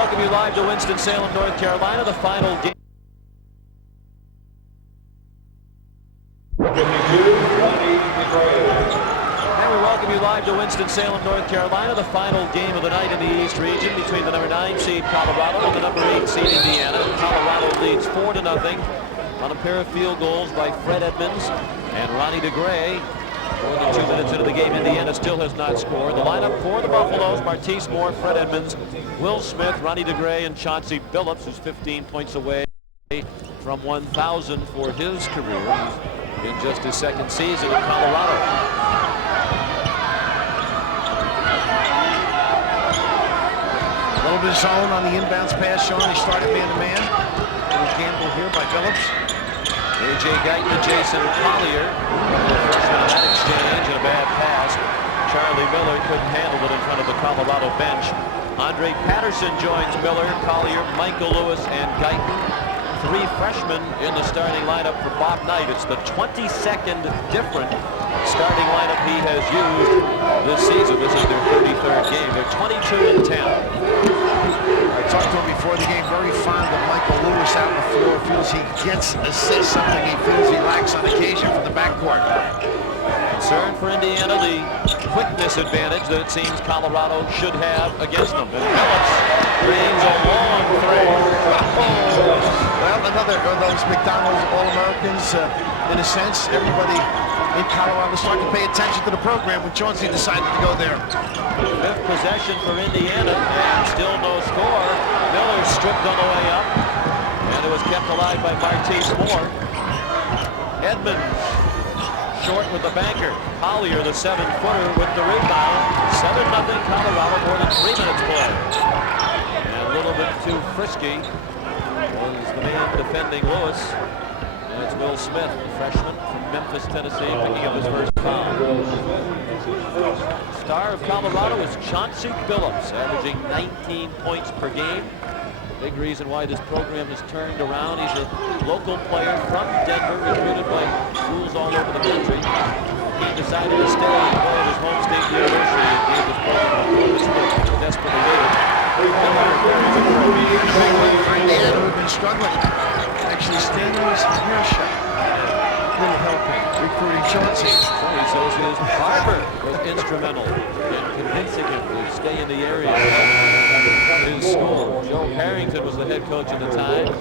welcome you live to Winston-Salem, North Carolina, the final game. And we welcome you live to Winston-Salem, North Carolina, the final game of the night in the East region between the number 9 seed Colorado and the number 8 seed Indiana. Colorado leads 4-0 on a pair of field goals by Fred Edmonds and Ronnie DeGray. More than 2 minutes into the game, Indiana still has not scored. The lineup for the Buffaloes: Martise Moore, Fred Edmonds, Will Smith, Ronnie DeGray, and Chauncey Billups, who's 15 points away from 1,000 for his career in just his second season in Colorado. A little bit of zone on the inbounds pass, Sean. He started man-to-man. A little gamble here by Billups. A.J. Guyton and Jason Collier, the freshman in that exchange, and a bad pass. Charlie Miller couldn't handle it in front of the Colorado bench. Andre Patterson joins Miller, Collier, Michael Lewis, and Guyton. 3 freshmen in the starting lineup for Bob Knight. It's the 22nd different starting lineup he has used this season. This is their 33rd game. They're 22-10. I talked to him before the game, very fond of Michael Lewis out on the floor. Feels he gets assists, something he feels he lacks on occasion from the backcourt. Concern for Indiana, the quickness advantage that it seems Colorado should have against them. And Billups brings a long throw. Well, another of those McDonald's All-Americans, in a sense. Everybody in Colorado starting to pay attention to the program when Chauncey decided to go there. 5th possession for Indiana, and still no score. Miller stripped on the way up, and it was kept alive by Martise Moore. Edmonds short with the banker. Collier, the 7-footer, with the rebound. 7-0 Colorado, more than 3 minutes play. And a little bit too frisky was the man defending Lewis. And it's Will Smith, the freshman from Memphis, Tennessee, picking up his first foul. Star of Colorado is Chauncey Billups, averaging 19 points per game. Big reason why this program has turned around. He's a local player from Denver, recruited by schools all over the country. He decided to stay and play at his home state university and gave this program a this desperately needed. Indiana, who've been struggling. Actually, Stanley's hair shot. Little helping recruiting Chauncey. So he says his barber was instrumental in convincing him to stay in the area of his school. Joe Harrington was the head coach at the time.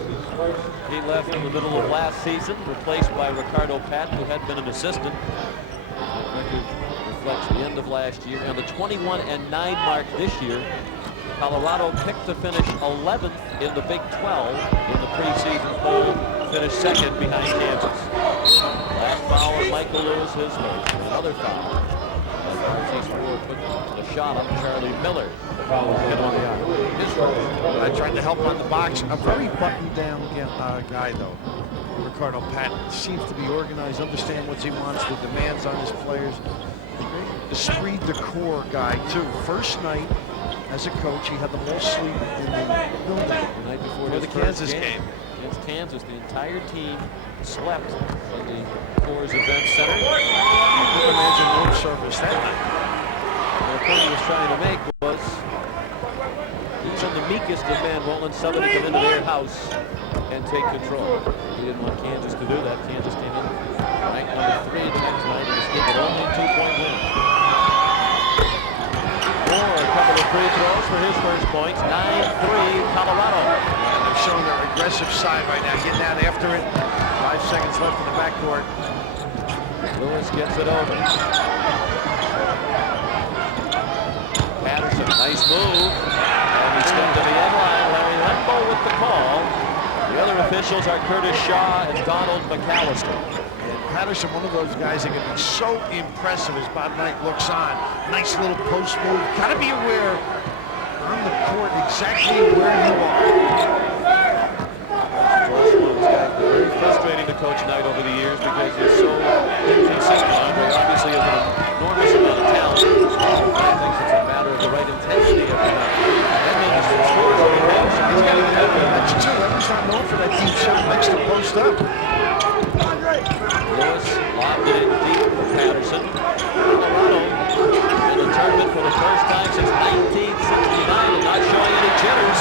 He left in the middle of last season, replaced by Ricardo Patton, who had been an assistant. That record reflects the end of last year. And the 21-9 mark this year, Colorado picked to finish 11th in the Big 12 in the preseason poll, finished 2nd behind Kansas. Last foul of Michael Lewis, his first. Another foul. Martise Moore put the shot up Charlie Miller. I tried to help on the box. A very buttoned down guy, though. Ricardo Patton seems to be organized, understand what he wants, the demands on his players. Esprit de corps guy, too. First night as a coach, he had them all sleep in the building The night before the Kansas game. Against Kansas, the entire team slept in the Coors Event Center. You could imagine room service that night. The point he was trying to make was even the meekest of men won't let somebody come into their house and take control. He didn't want Kansas to do that. Kansas came in ranked number 3 the next night and escaped only a 2-point win. Moore, a couple of free throws for his first points. 9-3 Colorado. And they're showing their aggressive side right now, getting out after it. 5 seconds left in the backcourt. Lewis gets it over. Patterson, nice move. And he stepped to the end line. Larry Lembo with the call. The other officials are Curtis Shaw and Donald McAllister. And Patterson, one of those guys that can be so impressive as Bob Knight looks on. Nice little post move. Got to be aware on the court exactly where you are. Very frustrating to coach Knight over the years because he's so inconsistent. Andre obviously has an enormous amount of talent. I think it's a matter of the right intensity of the night. Edmonds scores on the bench. He's got to get that. That's true. Edmonds not known for that deep shot next to post up. Lewis lobbed it in deep for Patterson. Colorado in the tournament for the first time since 1969 and not showing any jitters.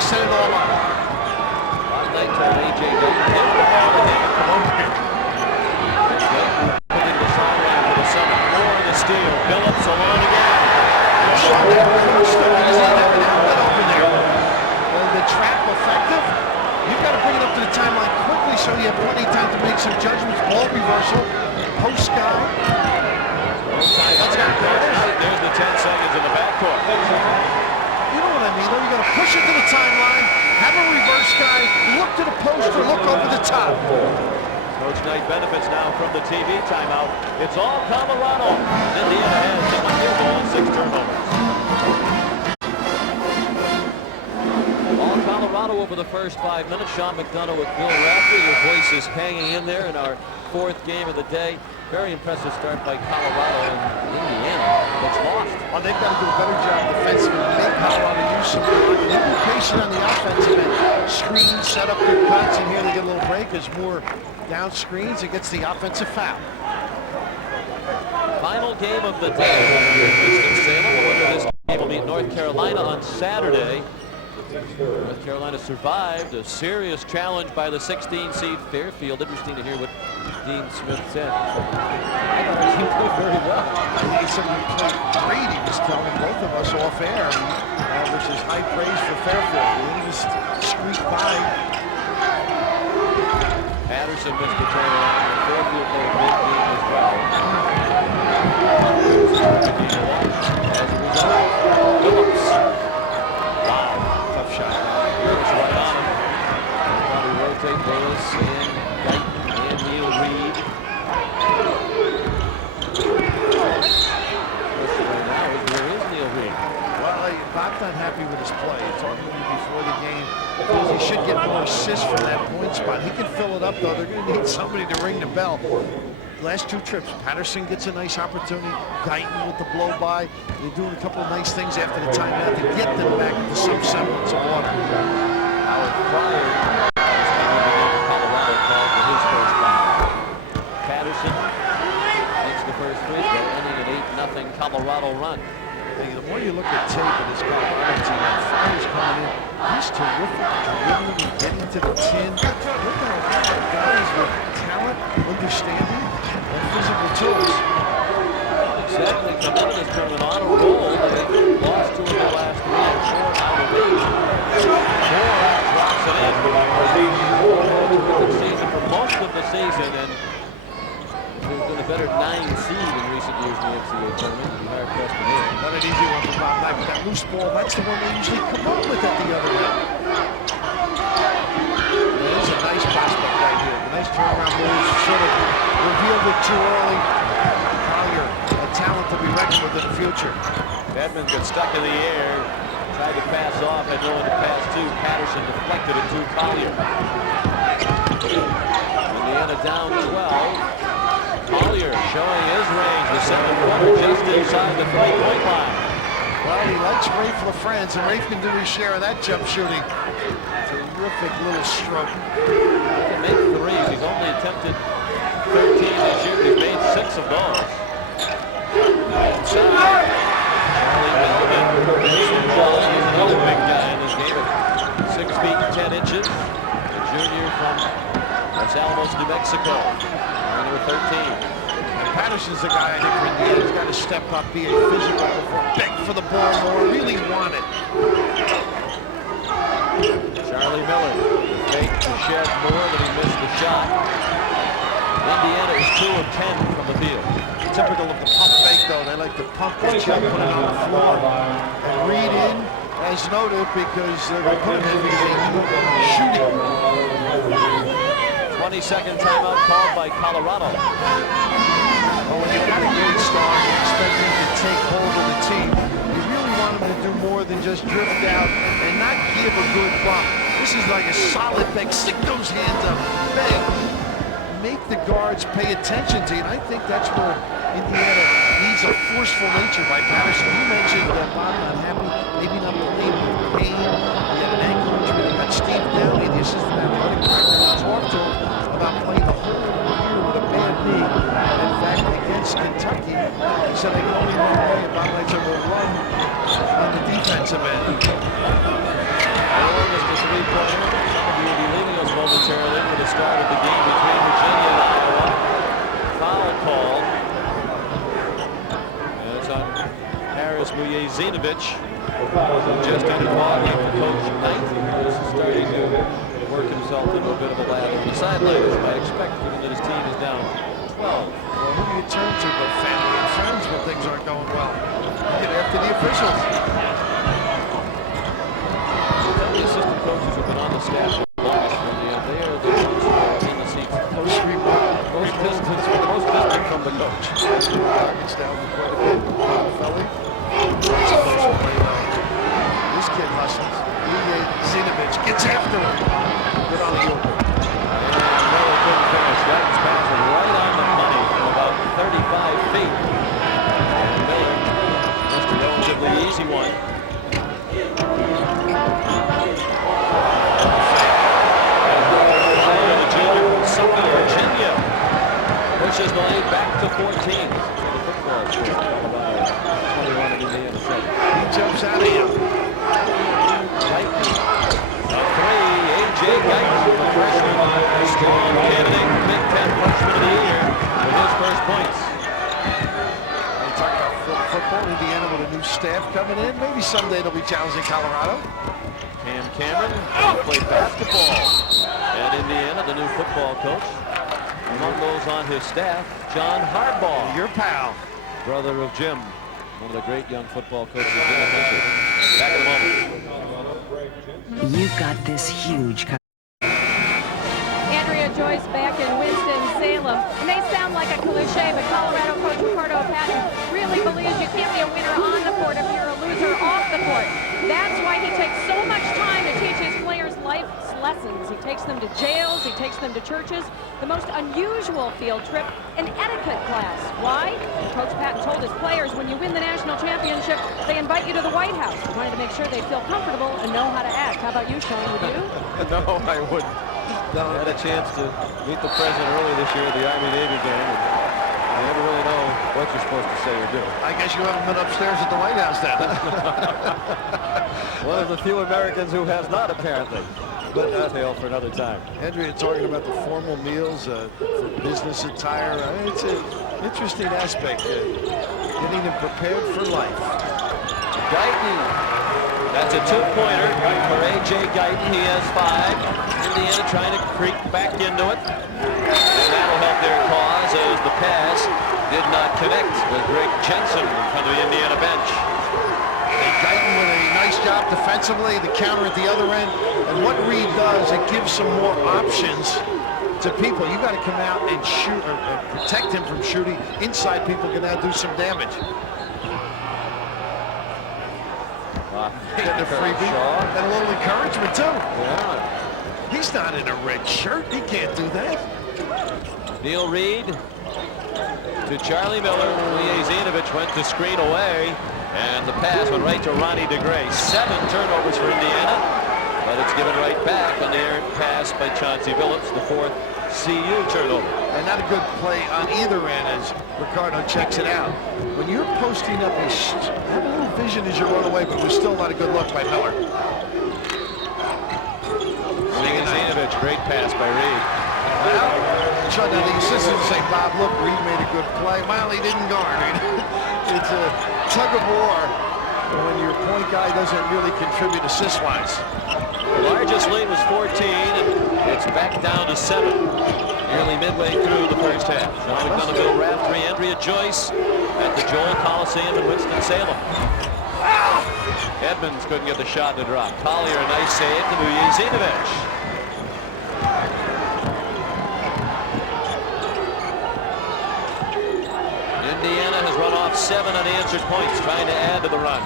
set it all up. Bob Knight told A.J. Dayton, hit the ball to him. Come over here. Putting the sideline for the Summit. Moore the steal. Billups alone again. The trap effective. You've got to bring it up to the timeline quickly so you have plenty of time to make some judgments. Ball reversal. Post guy. There's the 10 seconds in the backcourt. You know what I mean, though? You got to push it to the timeline, have a reverse guy, look to the post or look over the top. Coach Knight benefits now from the TV timeout. It's all Colorado. Indiana has the field goal and 6 turnovers. All Colorado over the first 5 minutes. Sean McDonough with Bill Rafter. Your voice is hanging in there in our 4th game of the day. Very impressive start by Colorado, and Indiana looks lost. Well, they've got to do a better job defensively. Make Colorado use some be patient on the offensive end. Screens, set up their cuts, and here they get a little break as Moore down screens. It gets the offensive foul. Final game of the day. Winston Salem will win this game. Will meet North Carolina on Saturday. North Carolina survived a serious challenge by the 16 seed Fairfield. Interesting to hear what Dean Smith said. I thought he played very well. I think it's something he played great. He was telling both of us off air, which is high praise for Fairfield. They just squeaked by. Patterson missed the turnaround. Fairfield played a great game as well. As a result, Billups. Wow, tough shot. Billups right on him. Thought he rotate Willis and Guyton and Neil Reed. Right now is where is Neil Reed? Well, Bob's not happy with his play. Talking to me before the game, he should get more assists from that point spot. He can fill it up, though. They're going to need somebody to ring the bell. Last 2 trips, Patterson gets a nice opportunity. Guyton with the blow-by. They're doing a couple of nice things after the timeout to get them back to some semblance of order. Howard Pryor is coming to Colorado call for his first foul. Patterson makes the first free throw, ending an 8-0 Colorado run. Hey, the more you look at tape of this Colorado team, Fryer's coming in. He's terrific. Dribbling and getting to the tin. Look at a lot of guys with talent, understanding, and physical tools. Exactly. Come into this tournament on a roll. They lost 2 of their last 3 and 4 out of the league. Moore drops it in. Terrific season for most of the season, and there's been a better 9 seed in recent years in the NCAA tournament. You'd be hard-pressed to win. Not an easy one for Bob Knight, but that loose ball, that's the one they usually come up with at the other end. There's a nice prospect right here. A nice turnaround move, sort of revealed it too early. Collier, a talent to be reckoned with in the future. Edmonds got stuck in the air, tried to pass off, had no one to pass to. Patterson deflected it to Collier. Indiana down 12. Collier showing his range. The 7-footer just inside the 3-point line. Well, he likes Rafe LaFrance, and Rafe can do his share of that jump shooting. Terrific little stroke. He can make 3s. He's only attempted 13 this year. He's made 6 of those. Inside. Charlie Melvin. He's another big guy in this game at 6 feet 10 inches. A junior from Los Alamos, New Mexico. Number 13. Patterson's the guy I think for Indiana. He's got to step up, be a physical, beg for the ball more, really want it. Charlie Miller, fake to shed more than he missed the shot. Indiana is 2 of 10 from the field. Typical of the pump fake, though. They like to pump the jump, put it on the floor, and read in, as noted, because they put him in because they shooting. 20-second timeout called by Colorado. Well, when you've got a great star and expect him to take hold of the team, you really want him to do more than just drift out and not give a good bump. This is like a solid beg. Stick those hands up. Beg. Make the guards pay attention to you. And I think that's where Indiana needs a forceful nature by Patterson. You mentioned Bob not happy, maybe not playing with pain. He had an ankle injury. They got Steve Downey, the assistant athletic director, to talk to him about playing the whole year with a bad knee. In fact, against Kentucky, he said they can only run away about like they will run on the defensive end. Moore the three-pointer. Some of you will be leaving us momentarily with the start of the game between Virginia and Iowa. Foul called. And it's on Haris Mujezinovic, who just entered the ball game for Coach Knight. He's starting to work himself into a bit of a lather on the sideline, as you might expect, given that his team is down 12. Well, who do you turn to but family and friends when things aren't going well? You get after the officials. The assistant coaches who've been on the staff the longest from the end. They are the ones who are in the seats. Most distance from the coach. Targets down the quite a bit. Felly. This kid hustles. Mujezinovic gets after him. Good on the open. Miller couldn't finish. Guyton's pass was right on the money from about 35 feet. And Miller missed a relatively easy one. The junior from Sumner, Virginia, pushes the lead back to 14. So the football score, 21 in Indiana 7. He jumps out of here. Guyton, a three. A.J. Guyton, the freshman, strong candidate for Big Ten Freshman of the Year with his first points. We talk about football. Indiana with a new staff coming in. Maybe someday they'll be challenging Colorado. Cam Cameron played basketball at Indiana, the new football coach. Among those on his staff, John Harbaugh, Your pal. brother of Jim, one of the great young football coaches in the country. Back in a moment. You've got this huge. Andrea Joyce back in Winston-Salem. It may sound like a cliche, but Colorado coach Ricardo Patton really believes you can't be a winner on the court if you're a loser off the court. That's why he takes so much time to teach his players life's lessons. He takes them to jails, he takes them to churches. The most unusual field trip, an etiquette class. Why? Coach Patton told his players, when you win the national championship, they invite you to the White House. He wanted to make sure they feel comfortable and know how to act. How about you, Sean? Would you? No, I wouldn't. I had a chance to meet the president earlier this year at the Army-Navy game. And you never really know what you're supposed to say or do. I guess you haven't been upstairs at the White House then. One of the few Americans who has not, apparently. But that's tale for another time. Andrea talking about the formal meals for business attire. It's an interesting aspect, getting them prepared for life. Guyton. That's a two-pointer for A.J. Guyton. He has 5. Indiana trying to creep back into it. And that'll help their cause as the pass did not connect with Greg Jensen from the Indiana bench. And Guyton with a nice job defensively, the counter at the other end. And what Reed does, it gives some more options to people. You got to come out and shoot or protect him from shooting. Inside people can now do some damage. Getting a freebie and a little encouragement too. Yeah. He's not in a red shirt. He can't do that. Neil Reed to Charlie Miller. Mujezinovic went to screen away, and the pass went right to Ronnie DeGray. 7 turnovers for Indiana, but it's given right back on the errant pass by Chauncey Billups, the 4th CU turnover. And not a good play on either end as Ricardo checks it out. When you're posting up, you have a little vision as you run away, but it was still not a good look by Miller. Mujezinovic, great pass by Reed. Well, shut down the assistant say, Bob, look, Reed made a good play. Well, he didn't guard it. It's a tug of war when your point guy doesn't really contribute assist-wise. The largest lead was 14, and it's back down to 7. Nearly midway through the first half. Sean McDonough, Raftery, Andrea Joyce at the Joel Coliseum in Winston-Salem. Edmonds couldn't get the shot to drop. Collier, a nice save to Mujezinovic. Indiana has run off 7 unanswered points, trying to add to the run.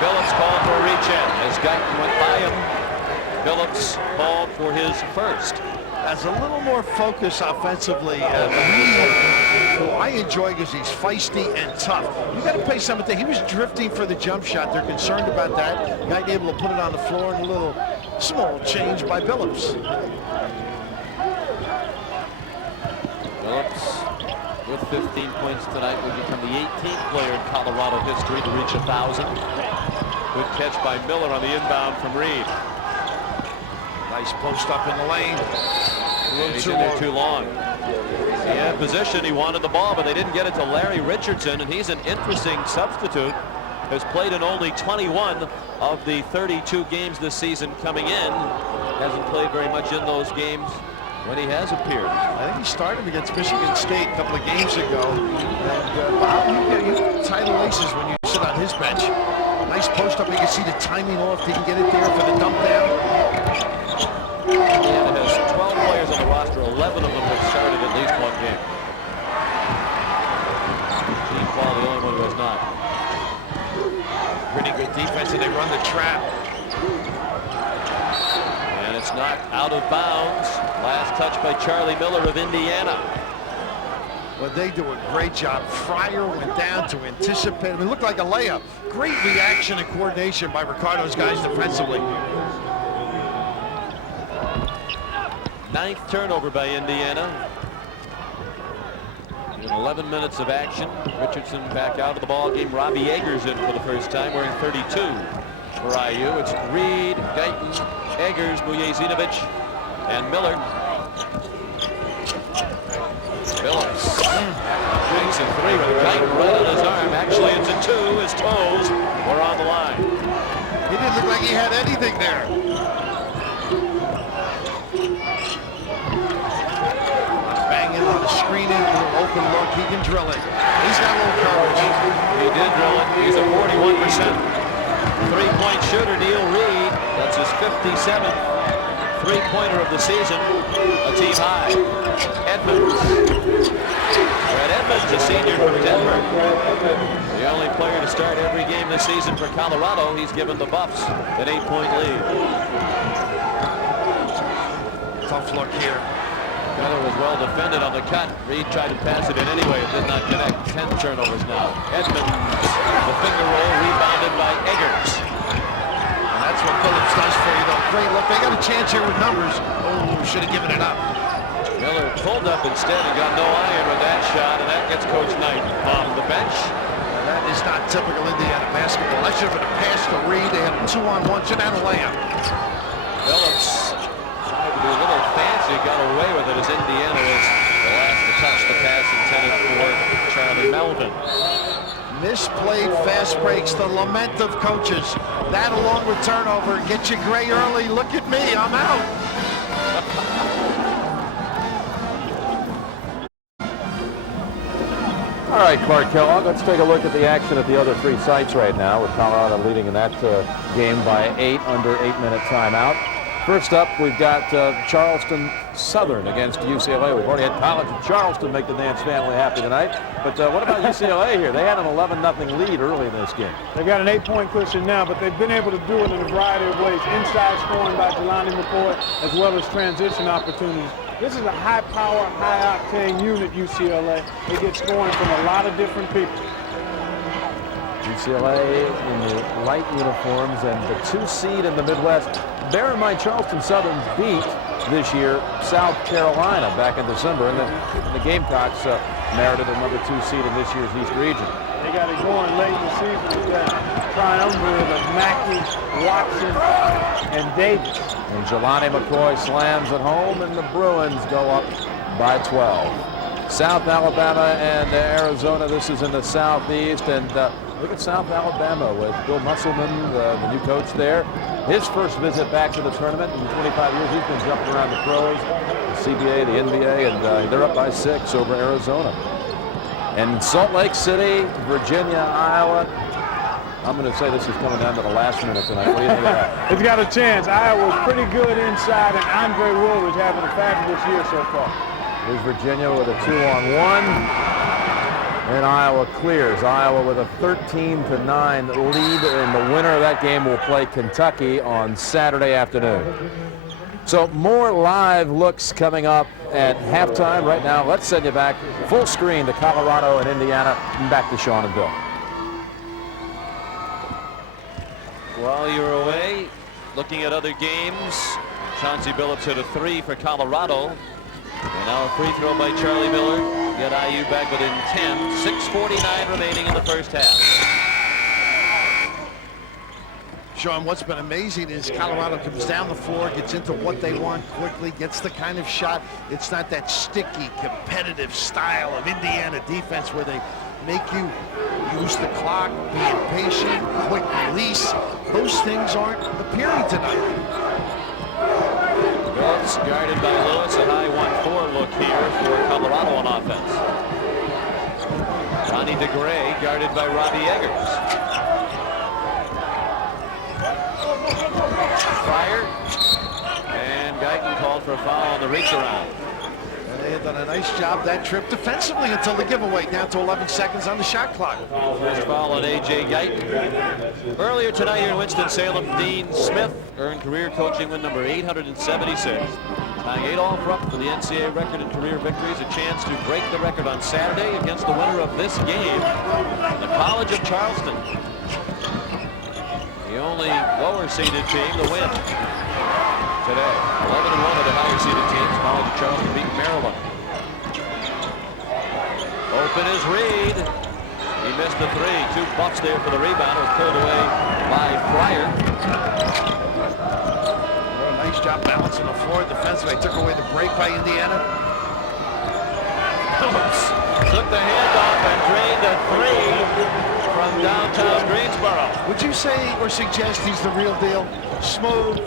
Billups called for a reach-in as Guyton went by him. Billups called for his first. Has a little more focus offensively. Who I enjoy because he's feisty and tough. You got to pay some attention. He was drifting for the jump shot. They're concerned about that. Guy able to put it on the floor, and a little small change by Billups. Billups with 15 points tonight will become the 18th player in Colorado history to reach 1,000. Good catch by Miller on the inbound from Reed. Nice post up in the lane. He's in there too long. He had position, he wanted the ball, but they didn't get it to Larry Richardson, and he's an interesting substitute. Has played in only 21 of the 32 games this season coming in. Hasn't played very much in those games when he has appeared. I think he started against Michigan State a couple of games ago. And Bob, you tie the laces when you sit on his bench. Nice post up. You can see the timing off. Didn't get it there for the dump down. Indiana has 12 players on the roster. 11 of them have started at least one game. Gene Paul, the only one who has not. Pretty good defense, and they run the trap. And it's knocked out of bounds. Last touch by Charlie Miller of Indiana. Well, they do a great job. Fryer went down to anticipate. I mean, it looked like a layup. Great reaction and coordination by Ricardo's guys defensively. 9th turnover by Indiana. In 11 minutes of action, Richardson back out of the ball game. Robbie Eggers in for the first time, wearing 32 for IU. It's Reed, Guyton, Eggers, Bujezinovic, and Miller. Billups makes a 3 with Guyton right on his arm. Actually, it's a 2. His toes were on the line. He didn't look like he had anything there. Banging on the screen in for an open look. He can drill it. He's got a little courage. He did drill it. He's a 41% three-point shooter. Neil Reed, that's his 57th three-pointer of the season, a team high. Edmonds. Brad Edmonds, a senior from Denver. The only player to start every game this season for Colorado. He's given the Buffs an 8-point lead. Tough look here. Miller was well defended on the cut. Reed tried to pass it in anyway. It did not connect. 10 turnovers now. Edmonds, the finger roll, rebounded by Eggers. And that's what Billups does for you, though. Great look. They got a chance here with numbers. Oh, should have given it up. Miller pulled up instead and got no iron with that shot, and that gets Coach Knight on the bench. That is not typical Indiana basketball. That should have been a pass to Reed. They had a 2-on-1. Should have had a layup. Billups tried to be a little fancy, got away with it as Indiana was the last to touch the pass intended for Charlie Melvin. Misplayed fast breaks, the lament of coaches. That along with turnover, get you gray early. Look at me, I'm out. All right, Clark Kellogg, let's take a look at the action at the other 3 sites right now, with Colorado leading in that game by 8 under 8-minute timeout. First up, we've got Charleston Southern against UCLA. We've already had College of Charleston make the Nance family happy tonight. But what about UCLA here? They had an 11-0 lead early in this game. They've got an 8-point cushion now, but they've been able to do it in a variety of ways. Inside scoring by Jelani McCoy, as well as transition opportunities. This is a high-power, high-octane unit, UCLA. They get scoring from a lot of different people. UCLA in the light uniforms and the 2 seed in the Midwest. Bear in mind, Charleston Southern beat this year South Carolina back in December, and the Gamecocks merited another 2 seed in this year's East Region. They got it going late in the season with that triumvirate of Mackey, Watson, and Davis. And Jelani McCoy slams at home, and the Bruins go up by 12. South Alabama and Arizona. This is in the Southeast, and look at South Alabama with Bill Musselman, the new coach there. His first visit back to the tournament in 25 years. He's been jumping around the pros, the CBA, the NBA, and they're up by 6 over Arizona. And Salt Lake City, Virginia, Iowa. I'm going to say this is coming down to the last minute tonight. What do you think of that? It's got a chance. Iowa's pretty good inside, and Andre Woolridge having a fabulous year so far. Here's Virginia with a 2-on-1. And Iowa clears. Iowa with a 13-9 lead, and the winner of that game will play Kentucky on Saturday afternoon. So more live looks coming up at halftime. Right now, let's send you back full screen to Colorado and Indiana, and back to Sean and Bill. While you're away, looking at other games, Chauncey Billups hit a 3 for Colorado. And now a free throw by Charlie Miller. Get IU back within 10. 6:49 remaining in the first half. John, what's been amazing is Colorado comes down the floor, gets into what they want quickly, gets the kind of shot. It's not that sticky, competitive style of Indiana defense where they make you use the clock, be impatient, quick release. Those things aren't appearing tonight. Billups guarded by Lewis. A high 1-4 look here for Colorado on offense. Ronnie DeGray guarded by Robbie Eggers. Fire. And Guyton called for a foul on the reach around. And they had done a nice job that trip defensively until the giveaway, down to 11 seconds on the shot clock. First foul on A.J. Guyton. Earlier tonight here in Winston-Salem, Dean Smith earned career coaching win number 876. Tying 8 all up for the NCAA record in career victories. A chance to break the record on Saturday against the winner of this game, the College of Charleston. The only lower-seeded team to win today. 11-1 of the higher-seeded teams. College of Charleston beat Maryland. Open is Reed. He missed the three. 2 bucks there for the rebound. Was pulled away by Fryer. Nice job balancing the floor defensively. They took away the break by Indiana. Billups took the handoff and drained a three from downtown Greensboro. Would you say or suggest he's the real deal? Smooth,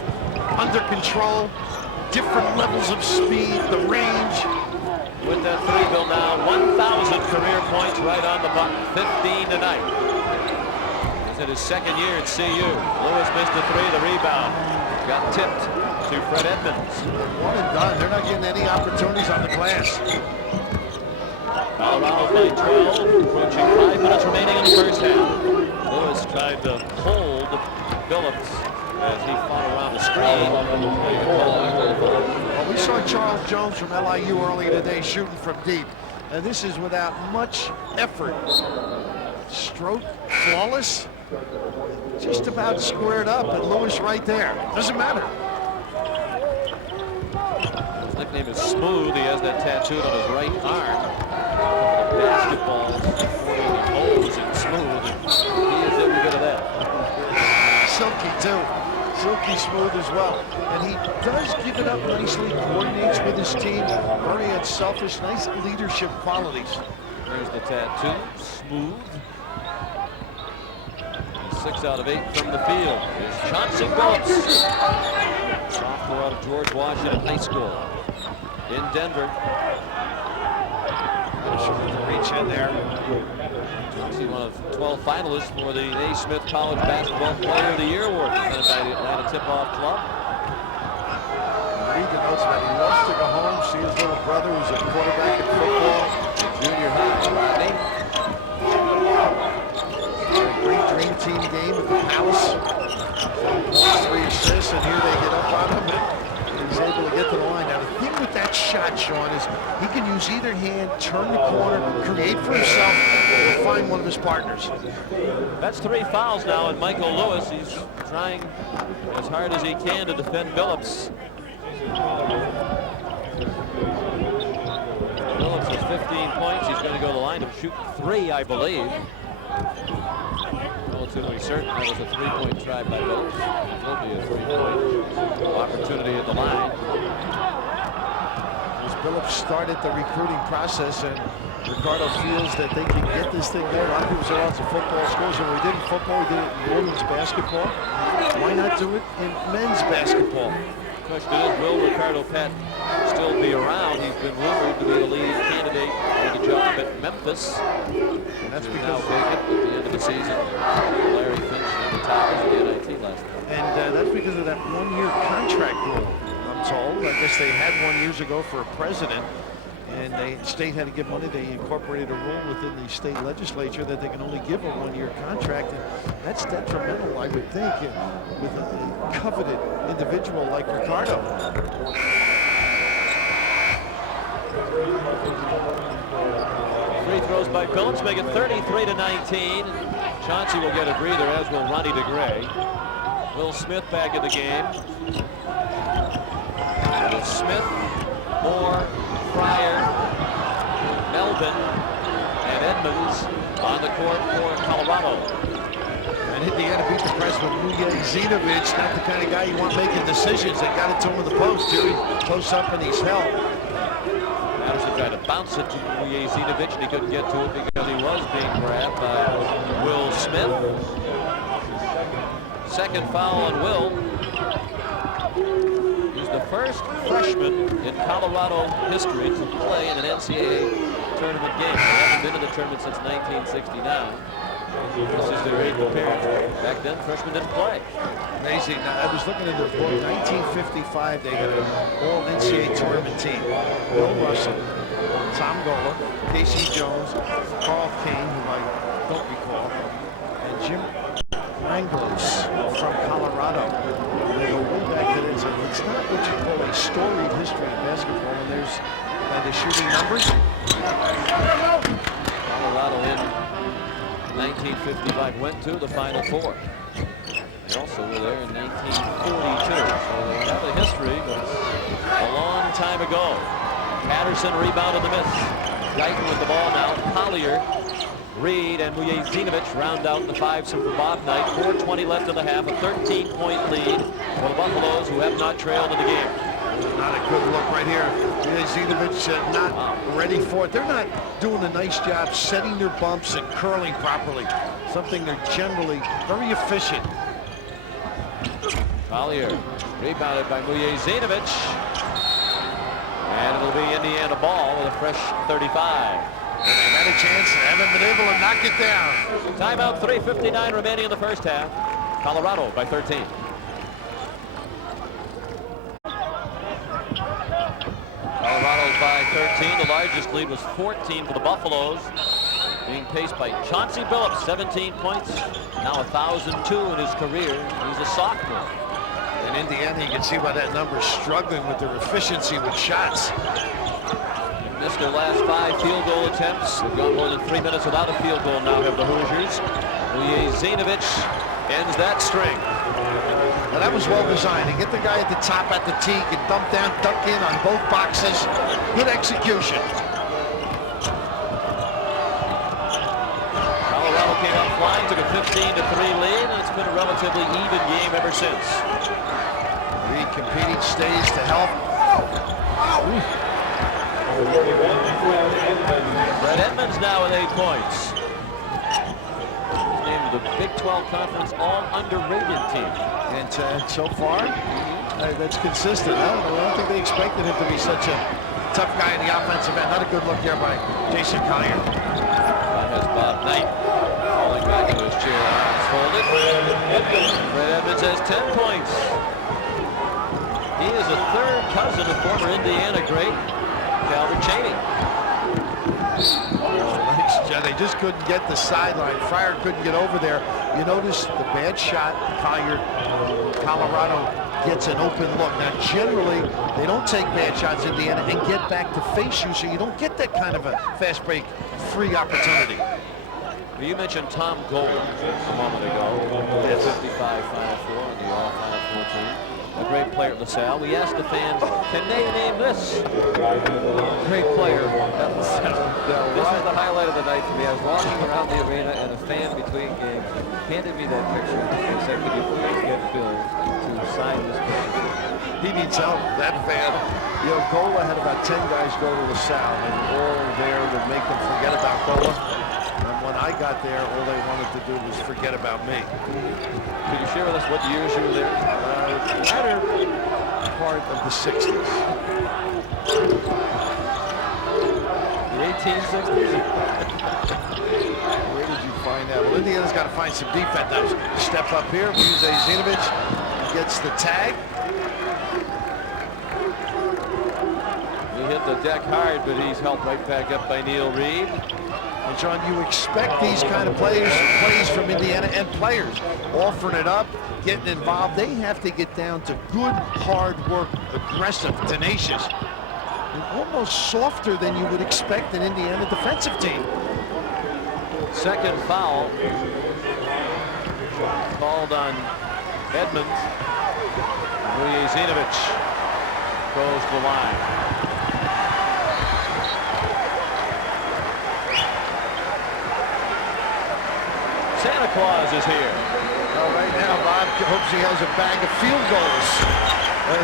under control, different levels of speed, the range. With that three, Bill, now 1,000 career points right on the button. 15 tonight. He's in his second year at CU. Lewis missed the three, the rebound. Got tipped to Fred Edmonds. One and done. They're not getting any opportunities on the glass. Colorado by 12, approaching 5 minutes remaining in the first half. Lewis tried to hold Billups as he fought around the screen. Well, we saw Charles Jones from LIU earlier today shooting from deep. And this is without much effort. Stroke flawless. Just about squared up, and Lewis right there. Doesn't matter. His nickname is Smooth. He has that tattooed on his right arm. The basketball holes and Smooth. And he is every bit of that. Silky too. Silky smooth as well. And he does give it up nicely, coordinates with his team. Very unselfish, nice leadership qualities. There's the tattoo. Smooth. 6 out of 8 from the field. Here's Chauncey Billups, sophomore out of George Washington High School in Denver. Reach in there. Chauncey, one of 12 finalists for the A. Smith College Basketball Player of the Year award presented by the Atlanta Tip-Off Club. Read the notes that he loves to go home, see his little brother who's a quarterback in football. Junior high, Rodney. Great dream team game at the Palace. 3 assists, and here they get up on him, and he's able to get to the line. Now, the thing with that shot, Sean, is he can use either hand, turn the corner, create for himself, or find one of his partners. That's 3 fouls now, and Michael Lewis, he's trying as hard as he can to defend Billups. Billups has 15 points. He's going to go to the line and shoot 3, I believe. Relatively certain that was a 3-point try by Billups. It will be a 3-point opportunity at the line. As Billups started the recruiting process, and Ricardo feels that they can get this thing going. A lot of people say, oh, it's a football school. So we did it in football, we did it in women's basketball. Why not do it in men's basketball? The question is, will Ricardo Patton still be around? He's been rumored to be the lead candidate for the job at Memphis. And that's because vacant at the end of the season. Larry Finch and the Tigers at the NIT last night. And that's because of that 1-year contract rule, I'm told. I guess they had one years ago for a president, and the state had to give money. They incorporated a rule within the state legislature that they can only give a 1-year contract, and that's detrimental, I would think, with a coveted individual like Ricardo. Free throws by Billups make it 33-19. Chauncey will get a breather, as will Ronnie DeGray. Will Smith back in the game. With Smith, Moore, Fryer, Melvin, and Edmonds on the court for Colorado. And Indiana beat the press with Zinovic, not the kind of guy you want making decisions. They got it to him in the post, too. He posts up and he's held. Patterson tried to bounce it to Zinovic, and he couldn't get to it because he was being grabbed by Will Smith. Second foul on Will. He's the first freshman in Colorado history to play in an NCAA tournament game. They haven't been in the tournament since 1969. This is their 8th appearance. Back then, freshmen didn't play. Amazing. I was looking at their book. 1955, they had an all-NCAA tournament team. Bill Russell, Tom Gola, Casey Jones, Carl Kane, who I don't recall, and Jim Mangos from Colorado. They go way back to this. It's not what you call a storied history of basketball, and there's the shooting numbers. Colorado in 1955 went to the Final Four. They also were there in 1942. So they have a history, but it's a long time ago. Patterson rebounded the miss. Guyton with the ball now. Collier, Reed, and Mujezinovic round out the five-some for Bob Knight. 4:20 left in the half. A 13-point lead for the Buffaloes, who have not trailed in the game. Not a good look right here. Mujezinovic not ready for it. They're not doing a nice job setting their bumps and curling properly. Something they're generally very efficient. Collier rebounded by Mujezinovic. And it'll be Indiana ball with a fresh 35. They've had a chance and haven't been able to knock it down. Timeout, 3:59 remaining in the first half. Colorado by 13. Colorado's by 13. The largest lead was 14 for the Buffaloes. Being paced by Chauncey Billups, 17 points. Now 1,002 in his career. He's a sophomore. In Indiana, you can see why that number is struggling with their efficiency with shots. Missed their last 5 field goal attempts. They've gone more than 3 minutes without a field goal now, have the Hoosiers. Mujezinovic ends that string. Now that was well designed. To get the guy at the top at the tee, can dump down, duck in on both boxes. Good execution. Colorado came out flying, took a 15-3 lead, and it's been a relatively even game ever since. Reed competing, stays to help. Brett Edmonds now with 8 points. He's named the Big 12 Conference All-Underrated team. And so far, that's consistent. I don't think they expected him to be such a tough guy in the offensive end. Not a good look there by Jason Collier. That has Bob Knight falling back into his chair, arms folded. Brett Edmonds has 10 points. He is a third cousin of former Indiana great Calvin Chaney. They just couldn't get the sideline. Fryer couldn't get over there. You notice the bad shot. Colorado gets an open look. Now, generally, they don't take bad shots, Indiana, and get back to face you, so you don't get that kind of a fast break free opportunity. Well, you mentioned Tom Gold a moment ago. Yes. 55 Final Four in the All Final Four team. A great player at LaSalle. We asked the fans, can they name this great player at LaSalle? This is the highlight of the night for me. I was walking around the arena and a fan between games handed me that picture and said, could you please get Bill to sign this picture? He needs help, that fan. You know, Gola had about 10 guys go to LaSalle, and all there to make them forget about Gola. And when I got there, all they wanted to do was forget about me. Could you share with us what years you were there? Latter part of the 60s. The 1860s? Where did you find that? Well, Indiana's got to find some defense. That was a step up here. Mujezinovic gets the tag. He hit the deck hard, but he's helped right back up by Neil Reed. And John, you expect these kind of plays from Indiana and players offering it up, getting involved. They have to get down to good, hard work, aggressive, tenacious, and almost softer than you would expect an Indiana defensive team. Second foul called on Edmonds. Mujezinovic goes to the line. Santa Claus is here. Well, right now, Bob hopes he has a bag of field goals.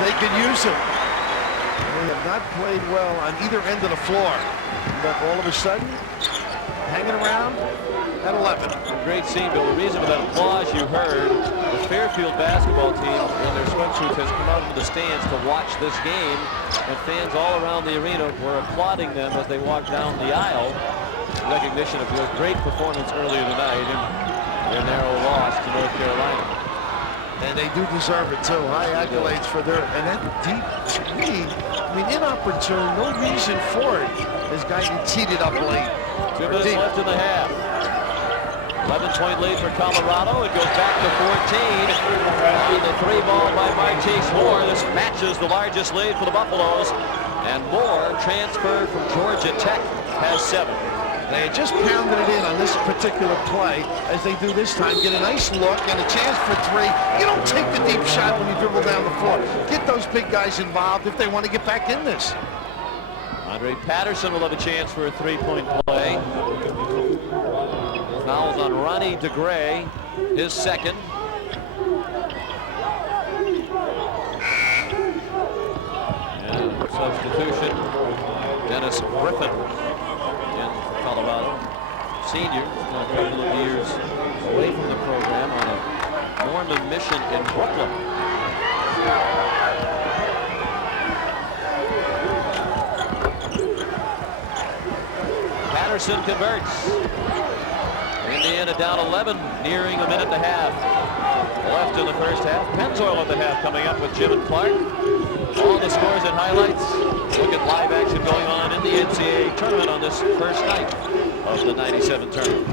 They could use him. They have not played well on either end of the floor. But all of a sudden, hanging around at 11. A great scene, Bill. The reason for that applause you heard, the Fairfield basketball team in their swimsuits has come out into the stands to watch this game, and fans all around the arena were applauding them as they walked down the aisle in recognition of their great performance earlier tonight and their narrow loss to North Carolina. And they do deserve it, too. High accolades for their, and that deep three, I mean, inopportune, no reason for it, as Guyton teed it up late. 2 minutes left in the half. 11-point lead for Colorado. It goes back to 14 on the three ball by Marquise Moore. This matches the largest lead for the Buffaloes. And Moore, transferred from Georgia Tech, has 7. They had just pounded it in on this particular play, as they do this time. Get a nice look and a chance for 3. You don't take the deep shot when you dribble down the floor. Get those big guys involved if they want to get back in this. Andre Patterson will have a chance for a 3-point play. Fouls on Ronnie DeGray, his second. And substitution, Dennis Griffin in for Colorado. Senior, a couple of years away from the program on a Mormon mission in Brooklyn. Patterson converts. Indiana down 11, nearing a minute and a half left in the first half. Pennzoil at the half coming up with Jim and Clark. All the scores and highlights. Look at live action going on in the NCAA tournament on this first night of the '97 tournament.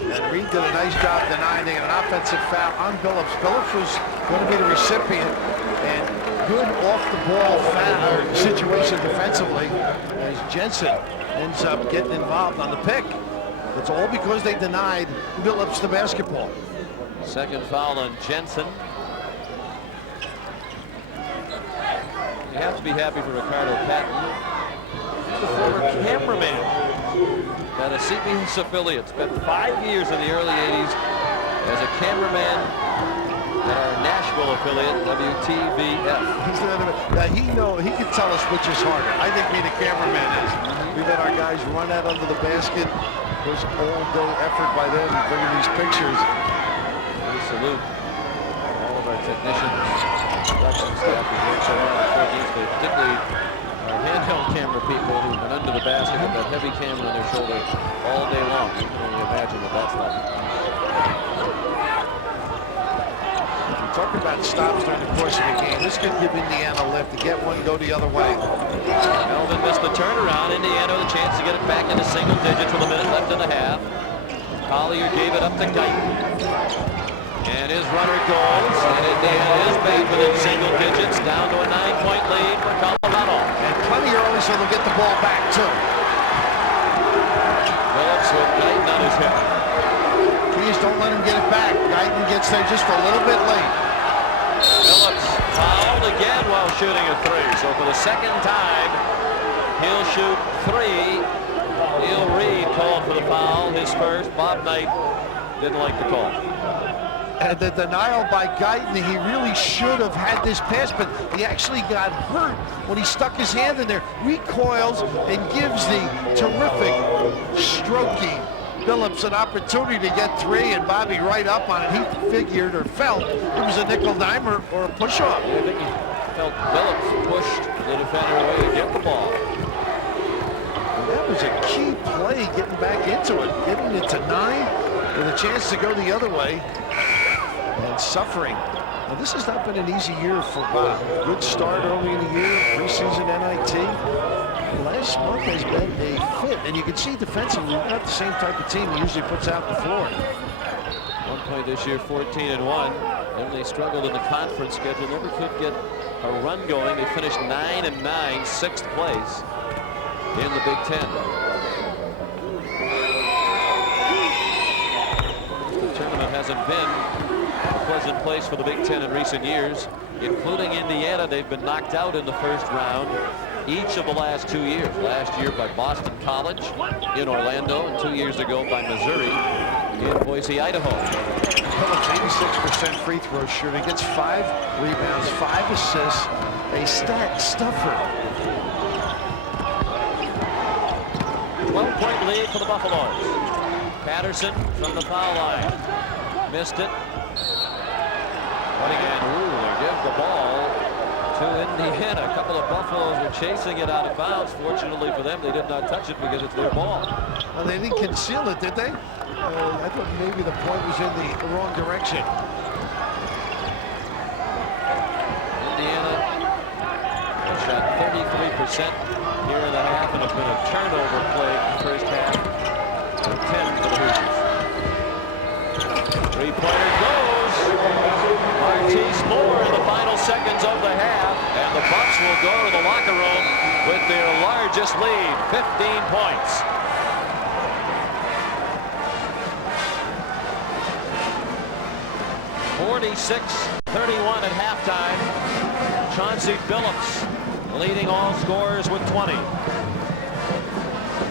And Reed did a nice job denying an offensive foul on Billups. Billups was going to be the recipient, and good off-the-ball foul situation defensively as Jensen ends up getting involved on the pick. It's all because they denied Billups the basketball. Second foul on Jensen. You have to be happy for Ricardo Patton. He's a former cameraman at a CBS affiliate. Spent 5 years in the early 80s as a cameraman at our Nashville affiliate, WTVF. He can tell us which is harder. I think being a cameraman is. We let our guys run out under the basket. It was all-day effort by them bringing these pictures. We salute all of our technicians, production staff who work so hard for these days, particularly our handheld camera people who've been under the basket with that heavy camera on their shoulder all day long. You can only imagine what that's like. Talking about stops during the course of the game, this could give Indiana a lift to get one, go the other way. Melvin missed the turnaround. Indiana with a chance to get it back into single digits with a minute left in the half. Collier gave it up to Guyton. And his runner goes. And Indiana is back within single digits, down to a 9-point lead for Colorado. And plenty early, so they'll get the ball back, too. Billups with Guyton on his hip. Please don't let him get it back. Guyton gets there just a little bit late. Billups fouled again while shooting a 3. So for the second time, he'll shoot 3. Neil Reed called for the foul, his first. Bob Knight didn't like the call. And the denial by Guyton, he really should have had this pass, but he actually got hurt when he stuck his hand in there, recoils, and gives the terrific stroking Billups an opportunity to get 3, and Bobby right up on it. He figured or felt it was a nickel-dimer or a push-off. I think he felt Billups pushed the defender away to get the ball. And that was a key play, getting back into it, getting it to 9 with a chance to go the other way, and suffering. Now, this has not been an easy year for Bob. Good start early in the year, preseason NIT. Last month has been a fit, and you can see defensively, not the same type of team he usually puts out the floor. 1 point this year, 14-1. Then they struggled in the conference schedule, never could get a run going. They finished 9-9, 6th place in the Big Ten. The tournament hasn't been a pleasant place for the Big Ten in recent years, including Indiana. They've been knocked out in the first round each of the last 2 years. Last year by Boston College in Orlando, and 2 years ago by Missouri in Boise, Idaho. Billups, 86% free throw shooting, gets 5 rebounds, 5 assists, a stat stuffer. 12-point lead for the Buffaloes. Patterson from the foul line. Missed it. But again, they give the ball to Indiana. A couple of Buffaloes were chasing it out of bounds. Fortunately for them, they did not touch it because it's their ball. Well, they didn't conceal it, did they? I thought maybe the point was in the wrong direction. Indiana shot 33% here in the half, and a bit of turnover play in the first half. 10 for the Hoosiers. Three-pointer goes. Martise Moore in the final seconds of the half, and the Bucks will go to the locker room with their largest lead, 15 points. (46-31) at halftime. Chauncey Billups leading all scorers with 20.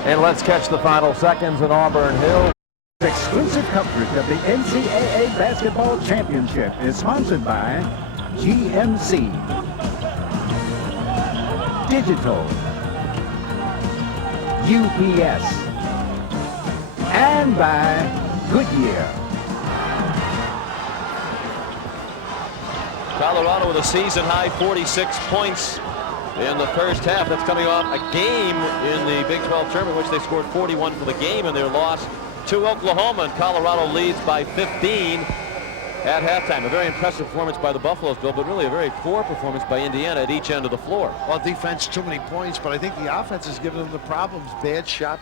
And let's catch the final seconds at Auburn Hill. Exclusive coverage of the NCAA Basketball Championship is sponsored by GMC, Digital, UPS, and by Goodyear. Colorado with a season-high 46 points in the first half. That's coming off a game in the Big 12 tournament, which they scored 41 for the game in their loss to Oklahoma, and Colorado leads by 15 at halftime. A very impressive performance by the Buffaloes, Bill, but really a very poor performance by Indiana at each end of the floor. Well, defense, too many points, but I think the offense is giving them the problems. Bad shot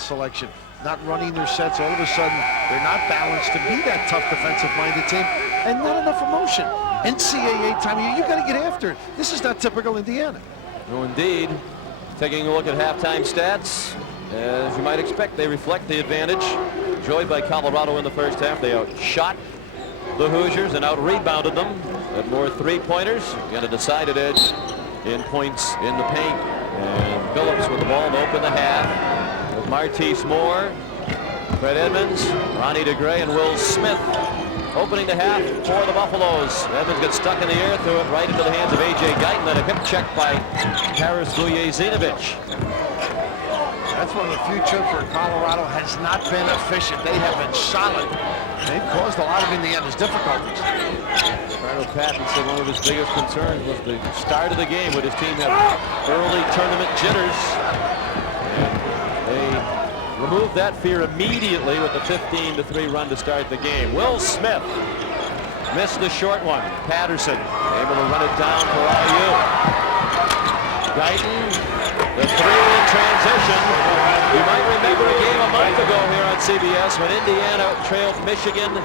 selection, not running their sets. All of a sudden, they're not balanced to be that tough defensive-minded team, and not enough emotion. NCAA time, you got to get after it. This is not typical Indiana. No, indeed. Taking a look at halftime stats, as you might expect, they reflect the advantage enjoyed by Colorado in the first half. They outshot the Hoosiers and out-rebounded them. Had more three-pointers, got a decided edge in points in the paint. And Billups with the ball to open the half with Martise Moore, Fred Edmonds, Ronnie DeGray, and Will Smith opening the half for the Buffaloes. Edmonds gets stuck in the air, threw it right into the hands of A.J. Guyton, and a hip check by Haris Vujazinovich. That's one of the few trips where Colorado has not been efficient. They have been solid. They've caused a lot of Indiana's difficulties. Ricardo Patton said one of his biggest concerns was the start of the game. Would his team have early tournament jitters? And they removed that fear immediately with the 15-3 run to start the game. Will Smith missed the short one. Patterson able to run it down for IU. Guyton, the three in transition. You might remember a game a month ago here on CBS when Indiana trailed Michigan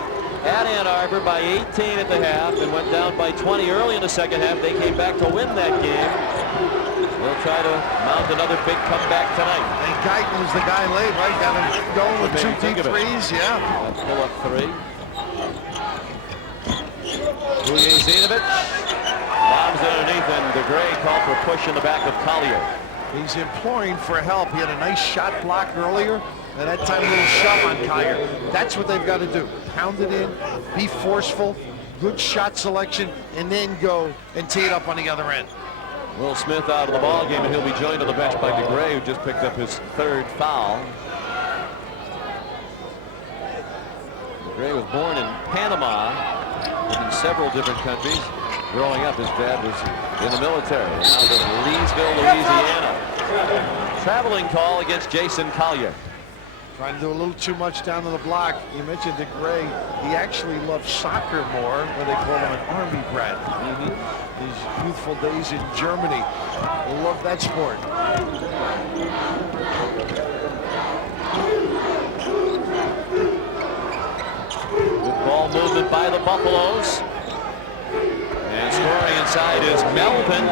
at Ann Arbor by 18 at the half and went down by 20 early in the second half. They came back to win that game. They'll try to mount another big comeback tonight. And Guyton was the guy late, right? Got him going with 2 deep threes, yeah. Pull up three. Vujazinovich bombs it underneath, and DeGray called for a push in the back of Collier. He's imploring for help. He had a nice shot block earlier, and that time a little shove on Collier. That's what they've got to do. Pound it in, be forceful, good shot selection, and then go and tee it up on the other end. Will Smith out of the ball game, and he'll be joined on the bench by DeGray, who just picked up his third foul. DeGray was born in Panama, lived in several different countries. Growing up, his dad was in the military. Now lives in Leesville, Louisiana. Traveling call against Jason Collier. Trying to do a little too much down to the block. You mentioned DeGray. He actually loves soccer more, where they call him an army brat. His youthful days in Germany. He loved that sport. Good ball movement by the Buffaloes. And scoring inside is Melvin.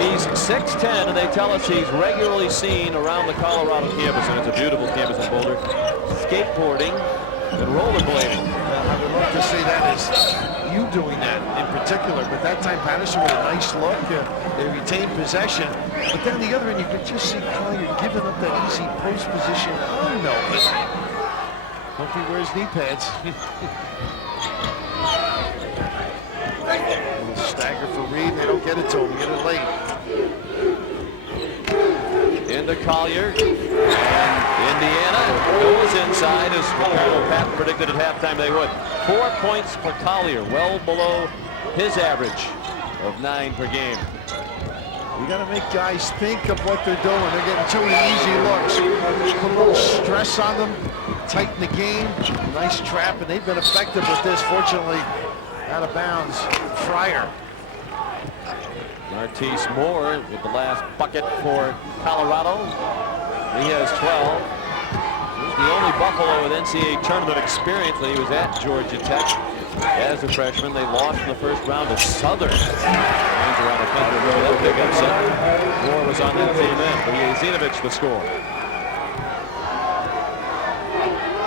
He's 6'10", and they tell us he's regularly seen around the Colorado campus, and it's a beautiful campus in Boulder. Skateboarding and rollerblading. I would love to see that as you doing that in particular, but that time Patterson with a nice look. They retained possession, but down the other end you could just see Collier giving up that easy post position on Melvin. Hope he wears knee pads. A little stagger for Reed. They don't get it to him. Get it late. Into Collier, and Indiana goes inside as Ricardo Patton predicted at halftime they would. 4 points for Collier, well below his average of 9 per game. You got to make guys think of what they're doing. They're getting too many easy looks. Put a little stress on them, tighten the game. Nice trap, and they've been effective with this. Fortunately, out of bounds. Fryer. Martise Moore with the last bucket for Colorado. He has 12. He's the only Buffalo with NCAA tournament experience when he was at Georgia Tech. As a freshman, they lost in the first round to Southern. Fans around the country really that big upset. Moore was on that team then. Zinovich the score.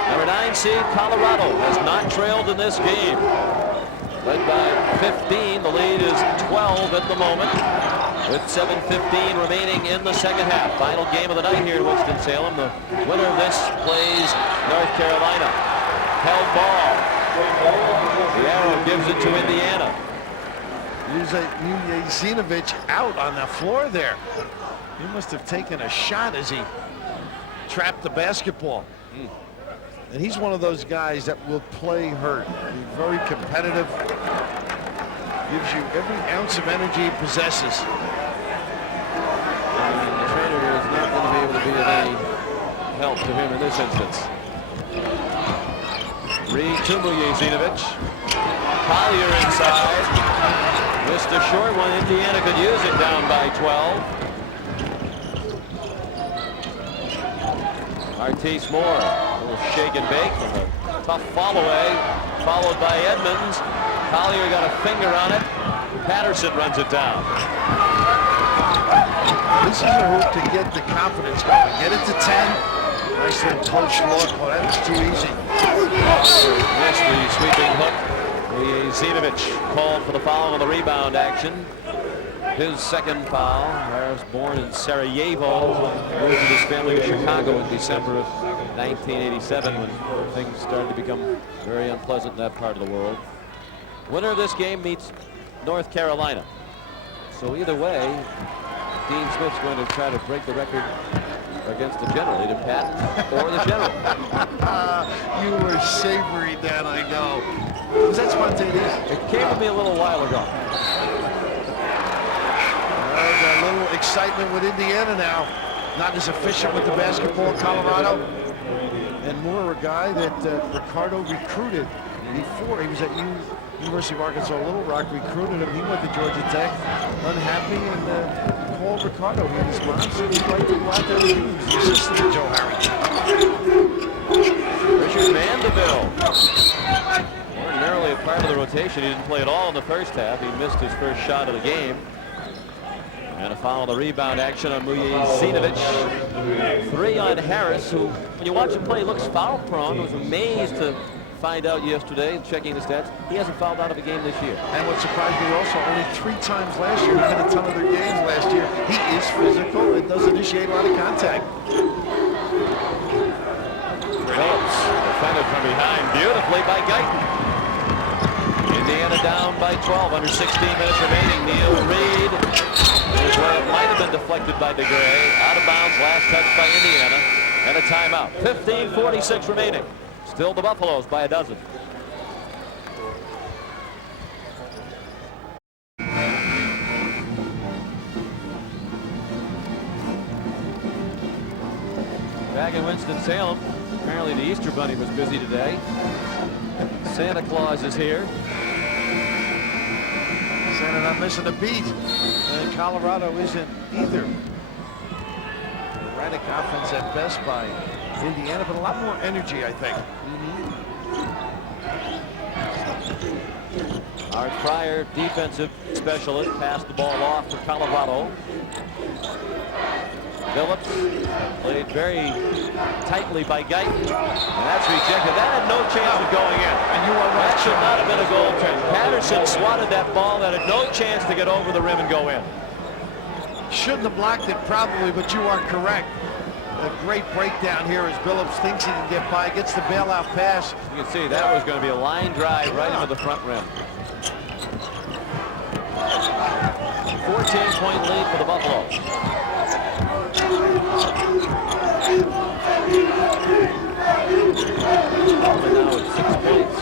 Number 9 seed Colorado has not trailed in this game. Led by 15, the lead is 12 at the moment, with 7:15 remaining in the second half. Final game of the night here in Winston-Salem. The winner of this plays North Carolina. Held ball. The arrow gives it to Indiana. Zinovich out on the floor there. He must have taken a shot as he trapped the basketball. And he's one of those guys that will play hurt. He's very competitive. Gives you every ounce of energy he possesses. And the trainer is not going to be able to be of any help to him in this instance. Reed to Zinovich. Collier inside. Missed a short one. Indiana could use it, down by 12. Martise Moore, a little shake and bake from a tough fall away, followed by Edmonds. Collier got a finger on it. Patterson runs it down. This is a hoop to get the confidence going. Get it to 10. Nice little post look. Oh, that was too easy. Missed the sweeping hook. Zinovich called for the foul on the rebound action. His second foul. Harris, born in Sarajevo, moved with his family to Chicago in December of 1987 when things started to become very unpleasant in that part of the world. Winner of this game meets North Carolina. So either way, Dean Smith's going to try to break the record against the general, either Patton or the general. You were savory, Dan, I know. Was that spontaneous? It came to me a little while ago. There's a little excitement with Indiana now. Not as efficient with the basketball, Colorado. And more a guy that Ricardo recruited before. He was at University of Arkansas Little Rock, recruited him. He went to Georgia Tech, unhappy, and called Ricardo. He and his mom said he'd like to go out there and use the assistant to Joe Harrington. Richard Mandeville. Ordinarily a part of the rotation. He didn't play at all in the first half. He missed his first shot of the game. And a foul on the rebound action on Zinovich. 3 on Harris, who, when you watch him play, looks foul prone. I was amazed to find out yesterday, checking the stats, he hasn't fouled out of a game this year. And what surprised me also, only 3 times last year. He had a ton of their games last year. He is physical and does initiate a lot of contact. Billups defended from behind beautifully by Guyton. Indiana down by 12, under 16 minutes remaining. Neil Reed is where it might have been deflected by DeGray. Out of bounds, last touch by Indiana, and a timeout. 15:46 remaining. Still the Buffaloes by a dozen. Back in Winston-Salem, apparently the Easter Bunny was busy today. Santa Claus is here. Santa not missing a beat. And Colorado isn't either. Erratic offense at best by Indiana, but a lot more energy, I think. Art Pryor, defensive specialist, passed the ball off for Colorado. Billups played very tightly by Guyton, and that's rejected. That had no chance of going in. And you are right. That should not have been a goal trend. Patterson swatted that ball that had no chance to get over the rim and go in. Shouldn't have blocked it probably, but you are correct. A great breakdown here as Billups thinks he can get by, gets the bailout pass. You can see that was going to be a line drive right into the front rim. 14-point lead for the Buffalo. Now it's 6 points.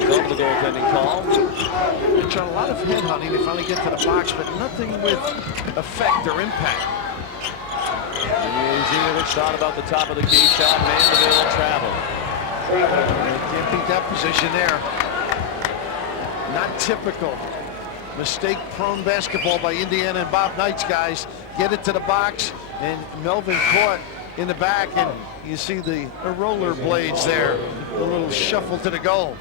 He's over the goaltending call. They're trying a lot of headhunting. They finally get to the box, but nothing with effect or impact. Zinovich thought about the top of the key shot. Mandeville traveled. Can't beat that position there. Not typical. Mistake-prone basketball by Indiana and Bob Knight's guys. Get it to the box, and Melvin caught in the back, and you see the roller blades there. A little shuffle to the goal.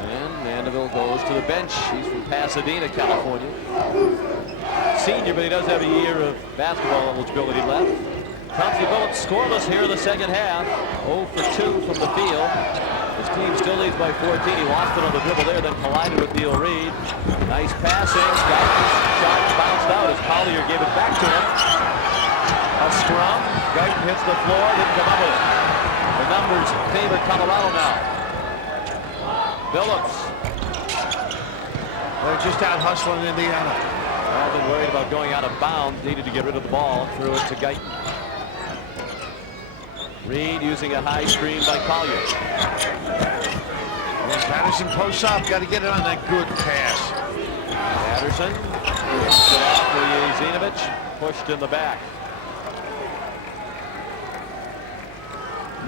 And Mandeville goes to the bench. He's from Pasadena, California. Senior, but he does have a year of basketball eligibility left. Chauncey Billups scoreless here in the second half. 0 for 2 from the field. His team still leads by 14. He lost it on the dribble there, then collided with Neil Reed. Nice passing. Guyton's shot bounced out as Collier gave it back to him. A scrum. Guyton hits the floor, didn't come up with it. The numbers favor Colorado now. Billups. They're just out hustling Indiana. I've been worried about going out of bounds. Needed to get rid of the ball. Threw it to Guyton. Reed using a high screen by Collier. And Patterson posts up. Got to get it on that good pass. Patterson. Gets it off for Zinovich. Pushed in the back.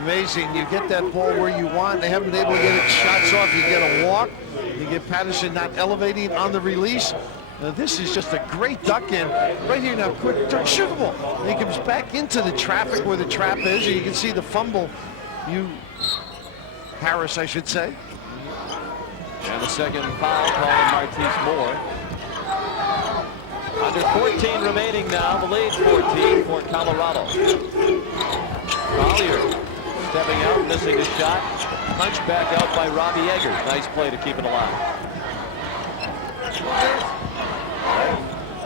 Amazing. You get that ball where you want. They haven't been able to get it shots off. You get a walk. You get Patterson not elevating on the release. Now, this is just a great duck in. Right here now, quick, shootable. And he comes back into the traffic where the trap is. And you can see the fumble. Harris, I should say. And the second foul called on Martise Moore. Under 14 remaining now. The lead 14 for Colorado. Collier stepping out, missing a shot. Punched back out by Robbie Eggers. Nice play to keep it alive.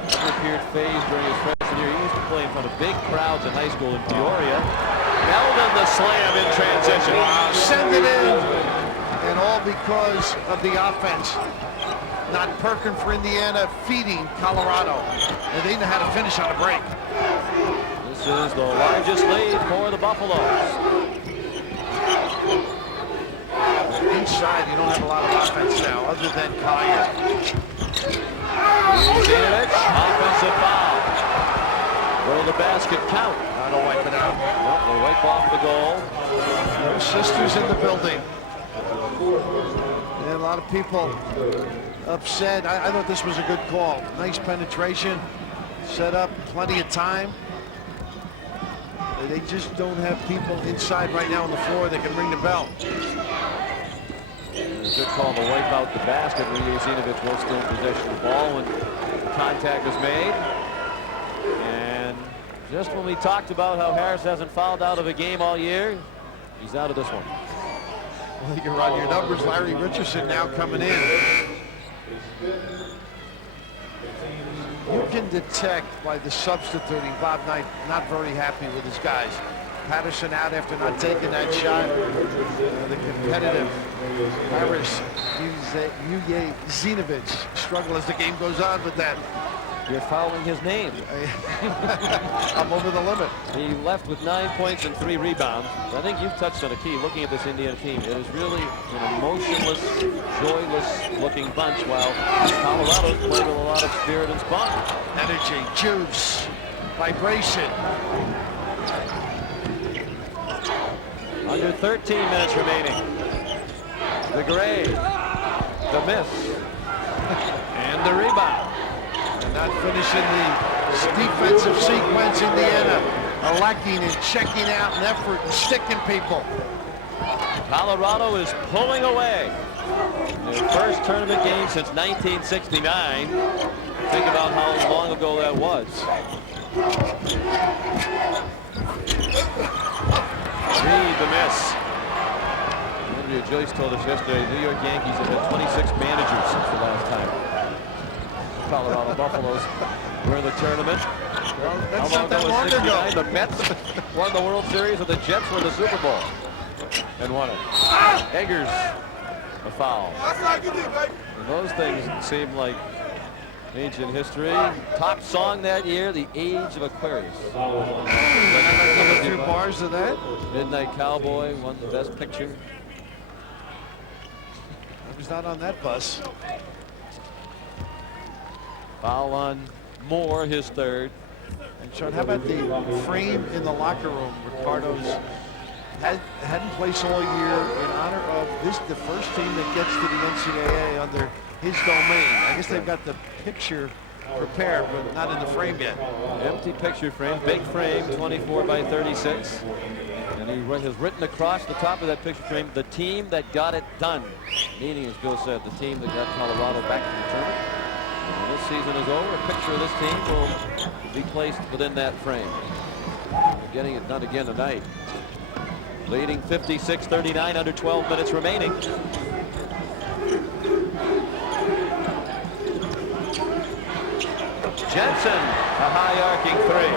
Never appeared phased during his freshman year. He used to play in front of big crowds in high school in Peoria. Melvin the slam in transition. Wow, send it in. And all because of the offense. Not Perkin for Indiana, feeding Colorado. And they know how to finish on a break. This is the largest lead for the Buffaloes. Inside, you don't have a lot of offense now, other than Collier. Zinovich, offensive foul. Will the basket count? That'll wipe it out. Well, they wipe off the goal. No sisters in the building. And a lot of people upset. I thought this was a good call. Nice penetration, set up, plenty of time. They just don't have people inside right now on the floor that can ring the bell. Good call to wipe out the basket. Zinovich will still possession of the ball when contact is made. And just when we talked about how Harris hasn't fouled out of a game all year, he's out of this one. Well, you're on your numbers. Larry Richardson now coming in. You can detect by the substituting Bob Knight not very happy with his guys. Patterson out after not taking that shot. The competitive Harris, Zinovich struggle as the game goes on with that. You're fouling his name. I'm over the limit. He left with 9 points and 3 rebounds. I think you've touched on a key looking at this Indiana team. It is really an emotionless, joyless looking bunch, while Colorado's playing with a lot of spirit and spunk. Energy, juice, vibration. Under 13 minutes remaining. The grade, the miss, and the rebound. Not finishing the defensive sequence. Indiana are lacking in checking out and effort and sticking people. Colorado is pulling away. Their first tournament game since 1969. Think about how long ago that was. Reed the miss. Andrea Joyce told us yesterday the New York Yankees have had 26 managers since the last time Colorado Buffaloes were in the tournament. Well, that's How not that was long ago. 69? The Mets won the World Series, and the Jets won the Super Bowl and won it. Eggers, a foul. And those things seem like ancient history. Top song that year, The Age of Aquarius. A few bars of that. Midnight Cowboy won the Best Picture. I was not on that bus. Foul on Moore, his third. And Sean, how about the frame in the locker room? Ricardo's had in place all year in honor of the first team that gets to the NCAA under his domain. I guess they've got the picture prepared, but not in the frame yet. Empty picture frame, big frame, 24 by 36. And he has written across the top of that picture frame, the team that got it done. Meaning, as Bill said, the team that got Colorado back to the tournament. When this season is over, a picture of this team will be placed within that frame. We're getting it done again tonight. Leading 56-39, under 12 minutes remaining. Jensen, a high arcing three.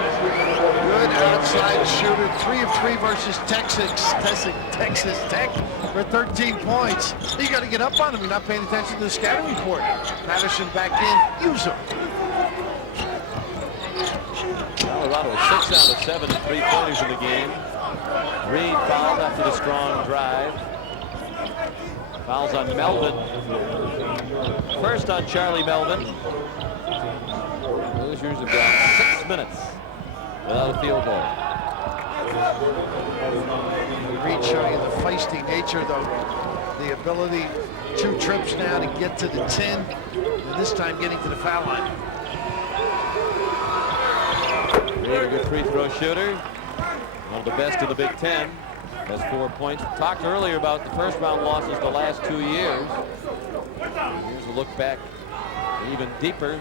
Good outside shooter, 3 of 3 versus Texas Tech for 13 points. You got to get up on him. You're not paying attention to the scouting report. Patterson back in, use him. Colorado 6 out of 7 and 3-pointers in the game. Reed fouled after the strong drive. Fouls on Melvin. First on Charlie Melvin. Hoosiers have got 6 minutes without a field goal. Reed showing you the feisty nature, though. The ability, 2 trips now to get to the 10, and this time getting to the foul line. Reed, a good free throw shooter. One of the best in the Big Ten. Has 4 points. Talked earlier about the first round losses the last 2 years. Here's a look back even deeper.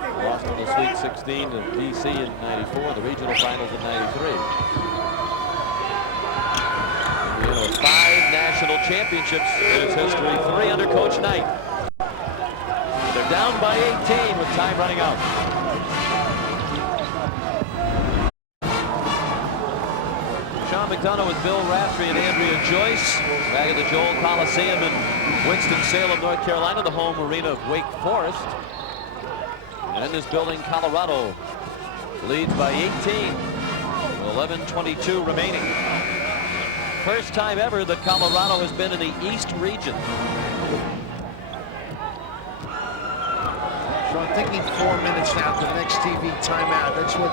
Lost in the Sweet 16 to DC in '94, the regional finals in '93. Indiana with 5 national championships in its history, 3 under Coach Knight. They're down by 18 with time running out. Sean McDonough with Bill Raftery and Andrea Joyce back at the Joel Coliseum in Winston-Salem, North Carolina, the home arena of Wake Forest. And in this building, Colorado leads by 18 with 11:22 remaining. First time ever that Colorado has been in the East region. So I'm thinking 4 minutes now to the next TV timeout. That's what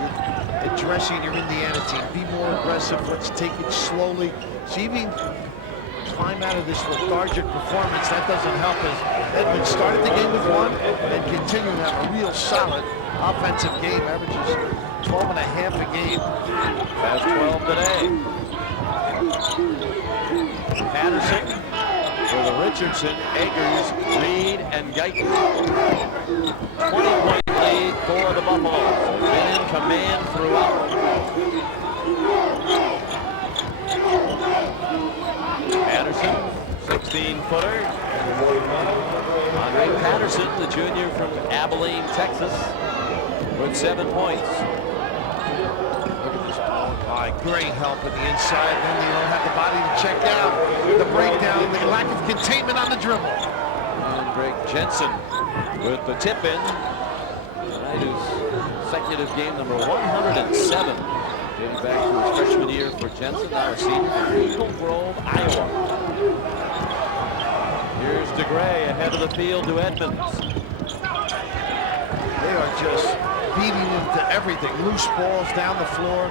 you're addressing your Indiana team. Be more aggressive. Let's take it slowly. So even climb out of this lethargic performance, that doesn't help us. Edmonds started the game with 1 and continuing to have a real solid offensive game. Averages 12 and a half a game. Has 12 today. Patterson for the Richardson, Eggers, Reed, and Guyton. 20-point lead for the Buffaloes. Been in command throughout. Patterson, 16-footer. Andre Patterson, the junior from Abilene, Texas, with 7 points. Look at this ball. Great help at the inside. Then you don't have the body to check out. The breakdown, the lack of containment on the dribble. And Greg Jensen with the tip-in. Tonight is consecutive game number 107. Dating back to his freshman year for Jensen, now a senior from Eagle Grove, Iowa. Here's DeGray ahead of the field to Edmonds. They are just beating into everything. Loose balls down the floor.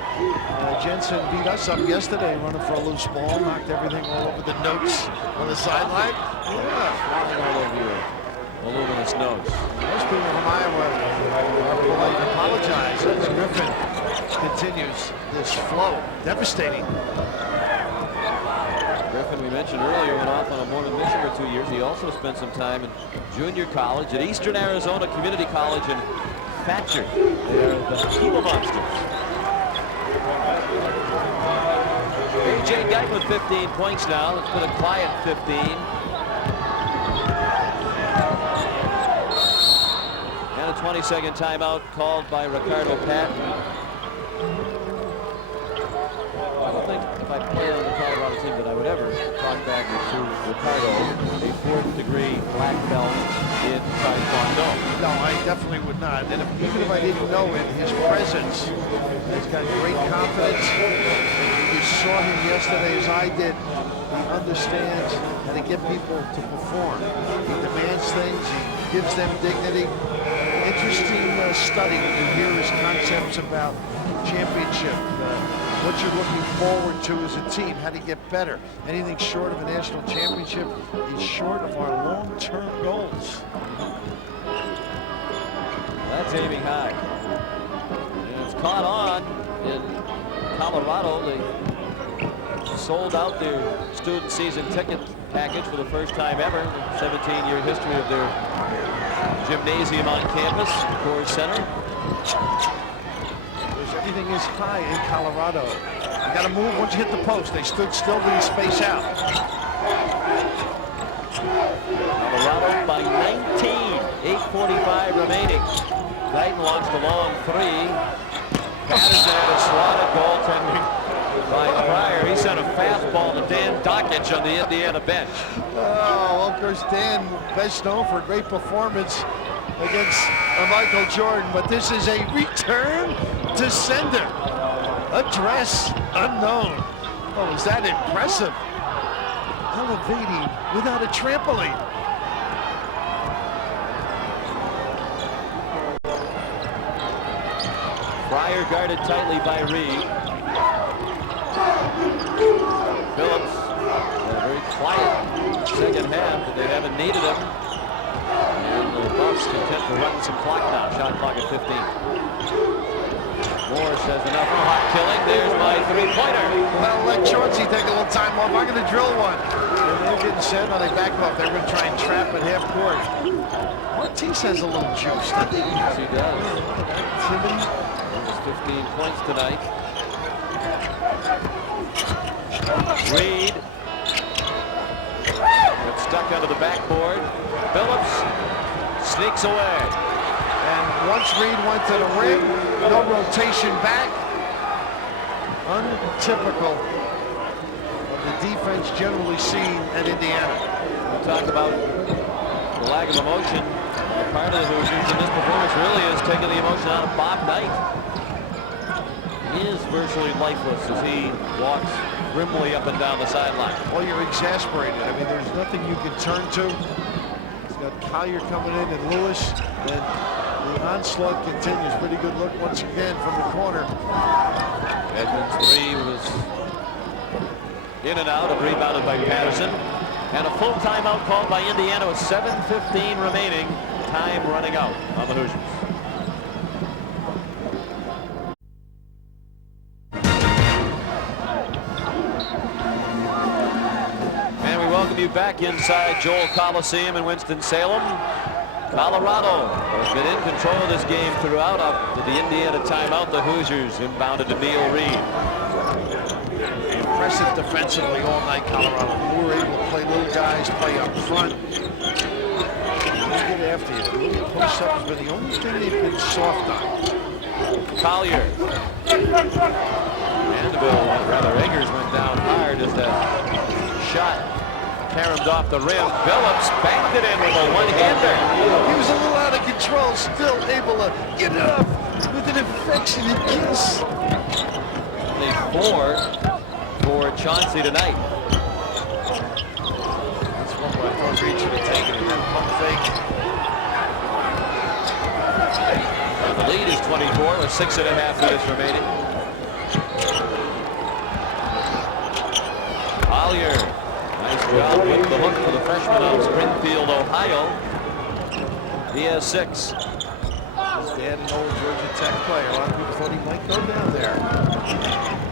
Jensen beat us up yesterday running for a loose ball. Knocked everything all over the notes on the sideline. Yeah, flying all over your voluminous notes. Most people from Iowa are polite to apologize as Griffin continues this flow. Devastating. Griffin Griffin, we mentioned earlier, went off on a Mormon mission for 2 years. He also spent some time in junior college at Eastern Arizona Community College in Thatcher. They are the Gila Monsters. A.J. Guyton with 15 points now. Let's put a quiet 15. And a 20-second timeout called by Ricardo Patton. I don't think if I play on the Colorado team that I would ever talk back to Ricardo, a 4th degree black belt in Taekwondo. No, I definitely would not. And even if I didn't know it, his presence has got great confidence. You saw him yesterday, as I did. He understands how to get people to perform. He demands things. He gives them dignity. Interesting study when you hear his concepts about championship. What you're looking forward to as a team, how to get better. Anything short of a national championship is short of our long-term goals. That's aiming high. And it's caught on in Colorado. They sold out their student season ticket package for the first time ever. 17-year history of their gymnasium on campus, Coors Center. Everything is high in Colorado. You got to move once you hit the post. They stood still to space out. Colorado by 19. 8:45 remaining. Guyton launched a long 3. Patterson had a swatted goaltending by Pryor. He sent a fastball to Dan Dockich on the Indiana bench. Oh, well, of course, Dan, best known for a great performance against Michael Jordan, but this is a return to sender. Address unknown. Oh, is that impressive? Elevating without a trampoline. Pryor guarded tightly by Reed. Billups had a very quiet second half, but they haven't needed him. And the Buffs content to run some clock now. Shot clock at 15. Morris has enough hot killing. There's my 3-pointer. Well, let Chauncey take a little time off. I'm going to drill one. And they're getting set. Now they back off. They're going to try and trap at half court. Ortiz has a little juice, doesn't he? Yes, he does. Activity. Almost 15 points tonight. Reed got stuck under the backboard. Billups sneaks away. And once Reed went to the rim, no rotation back. Untypical of the defense generally seen at Indiana. We talk about the lack of emotion. Part of the Hoosiers in this performance really is taking the emotion out of Bob Knight. He is virtually lifeless as he walks grimly up and down the sideline. Well, you're exasperated. I mean, there's nothing you can turn to. He's got Collier coming in and Lewis, and the onslaught continues. Pretty good look once again from the corner. Edmonds' 3 was in and out, and rebounded by Patterson. And a full timeout called by Indiana with 7:15 remaining. Time running out on the Hoosiers. And we welcome you back inside Joel Coliseum in Winston-Salem. Colorado has been in control of this game throughout. Up to the Indiana timeout, the Hoosiers inbounded to Neil Reed. Impressive defensively all night, Colorado. We were able to play little guys, play up front. Get after you. Little post-up has been the only thing they've been soft on. Collier. Mandeville, rather, Eggers went down hard as that shot caromed off the rim. Billups banked it in with a one-hander. He was a little out of control, still able to get it up with an affectionate kiss. Only 4 for Chauncey tonight. That's one where I thought Reed should have taken it. That pump fake. And the lead is 24 with 6.5 minutes remaining. Collier, nice job with the hook for the freshman out of Springfield, Ohio. He has 6. Dan, an old Georgia Tech player. A lot of people thought he might go down there.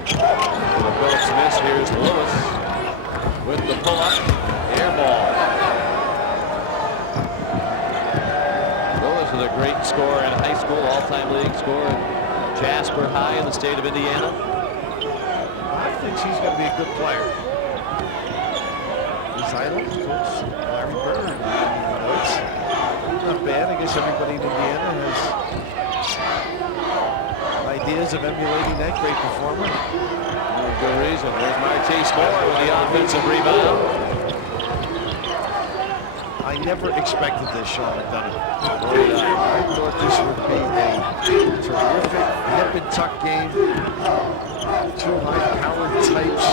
For the Billups miss, here's Lewis. with the pull-up. Air ball. Lewis is a great scorer in high school, all-time league scorer at Jasper High in the state of Indiana. I think he's going to be a good player. His idol, of course, Larry Bird. It's not bad. I guess everybody in Indiana has ideas of emulating that great performer. Good reason. There's Marquise Moore with the offensive rebound. I never expected this, Sean McDonough. I thought this would be a terrific nip and tuck game. Two high-powered types,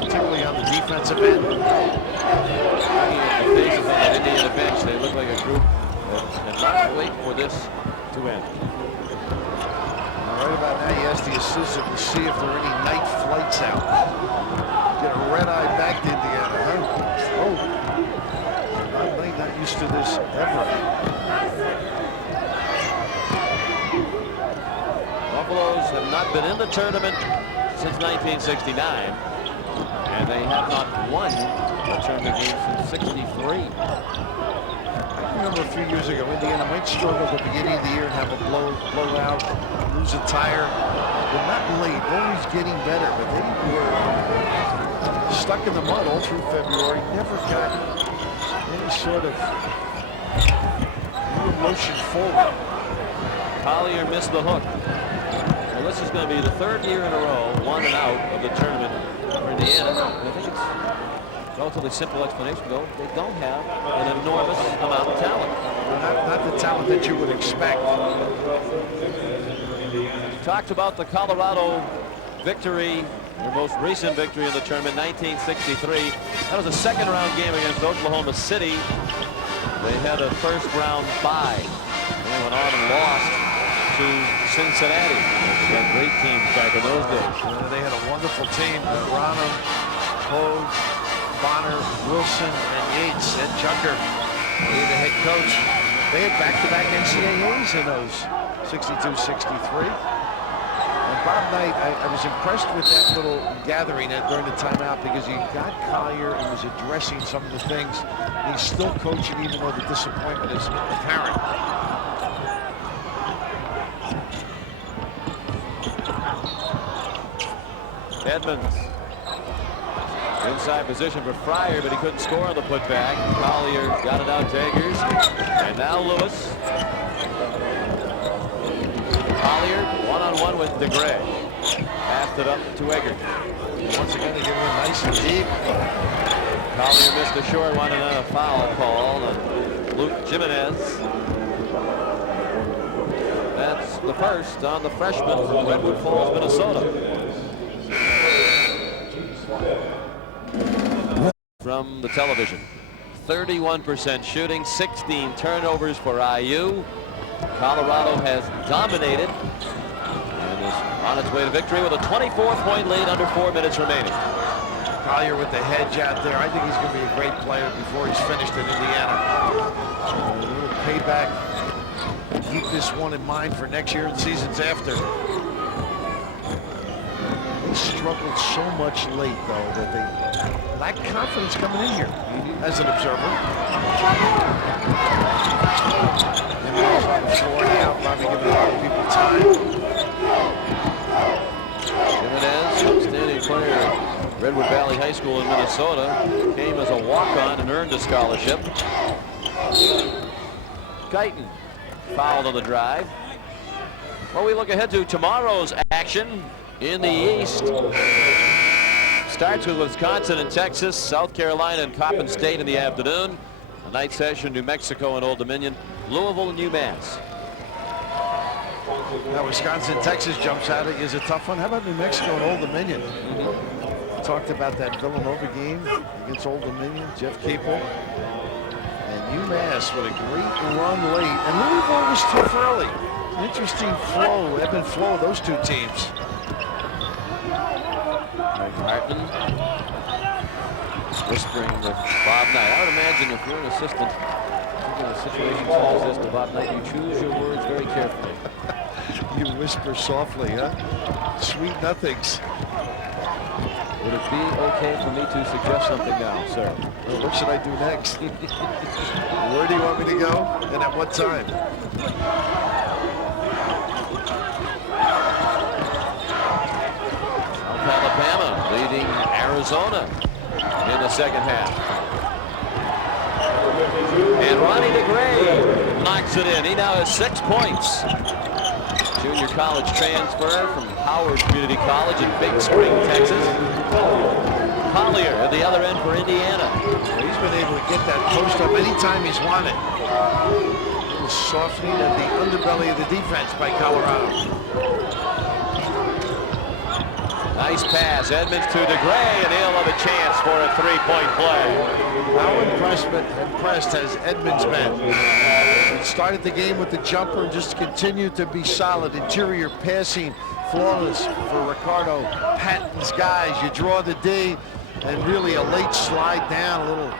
particularly on the defensive end. Looking at the faces on that Indiana bench, they look like a group that cannot wait for this to end. Right about now, you ask the assistant to see if there are any night flights out. Get a red-eye back to Indiana, huh? Oh, I'm not used to this ever. Buffaloes have not been in the tournament since 1969, and they have not won a tournament game since '63. I remember a few years ago, Indiana might struggle at the beginning of the year and have a blowout, lose a tire, but not late, always getting better. But they were stuck in the mud all through February, never got any sort of real motion forward. Collier missed the hook. Well, this is going to be the third year in a row, 1 and out of the tournament for Indiana. I think it's a relatively simple explanation, though. They don't have an enormous amount of talent. Not the talent that you would expect. Talked about the Colorado victory, their most recent victory in the tournament, 1963. That was a second-round game against Oklahoma City. They had a first-round bye. They went on and lost to Cincinnati. They had great teams back in those days. They had a wonderful team. Branham, Hogue, Bonner, Wilson, and Yates. Ed Chucker, the head coach. They had back-to-back NCAAs in those 62-63. And Bob Knight, I was impressed with that little gathering during the timeout because he got Collier and was addressing some of the things. He's still coaching even though the disappointment is apparent. Edmonds. Inside position for Fryer, but he couldn't score on the putback. Collier got it out to Eggers. And now Lewis. Collier one-on-one with DeGray. Passed it up to Eggers. Once again, they give him nice and deep. Collier missed a short one and then a foul call on Luke Jimenez. That's the first on the freshman from Redwood Falls, Minnesota. From the television, 31% shooting, 16 turnovers for IU. Colorado has dominated and is on its way to victory with a 24-point lead under 4 minutes remaining. Collier with the hedge out there. I think he's going to be a great player before he's finished in Indiana. A little payback. Keep this one in mind for next year and seasons after. They struggled so much late, though, that they lack confidence coming in here as an observer. Jimenez on the floor now, probably giving a lot of people time. Jimenez, outstanding player at Redwood Valley High School in Minnesota, came as a walk-on and earned a scholarship. Guyton fouled on the drive. Well, we look ahead to tomorrow's action in the East. Starts with Wisconsin and Texas, South Carolina and Coppin State in the afternoon. A night session, New Mexico and Old Dominion, Louisville and UMass. Now, Wisconsin, Texas jumps out at you as a tough one. How about New Mexico and Old Dominion? Talked about that Villanova game against Old Dominion, Jeff Capel. And UMass with a great run late. And Louisville was tough early. Interesting flow, ebb and flow of those two teams. Martin whispering with Bob Knight. I would imagine if you're an assistant in a situation such as this to Bob Knight, you choose your words very carefully. You whisper softly, huh? Sweet nothings. Would it be okay for me to suggest something now, sir? Well, what should I do next? Where do you want me to go? And at what time? South Alabama leading Arizona in the second half. And Ronnie DeGray knocks it in. He now has 6 points. Junior college transfer from Howard Community College in Big Spring, Texas. Collier at the other end for Indiana. He's been able to get that post up anytime he's wanted. A little softening of the underbelly of the defense by Colorado. Nice pass. Edmonds to DeGray, and he'll have a chance for a three-point play. How impressed has Edmonds been? He started the game with the jumper and just continued to be solid. Interior passing, flawless for Ricardo Patton's guys. You draw the D, and really a late slide down, a little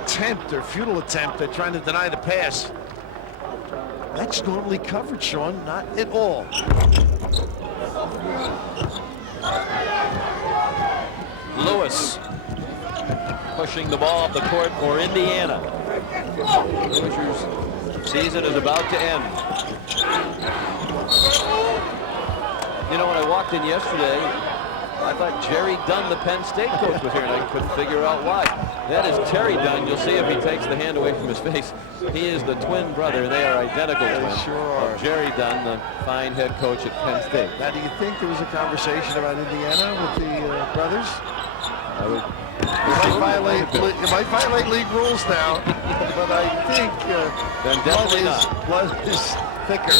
attempt or futile attempt at trying to deny the pass. That's normally covered, Sean, not at all. Lewis pushing the ball up the court for Indiana. Hoosiers' season is about to end. You know, when I walked in yesterday, I thought Jerry Dunn, the Penn State coach, was here, and I couldn't figure out why. That is Terry Dunn. You'll see if he takes the hand away from his face. He is the twin brother. They are identical twins. Sure are. Jerry Dunn, the fine head coach at Penn State. Now, do you think there was a conversation about Indiana with the brothers? It might violate league rules now, but I think blood is thicker.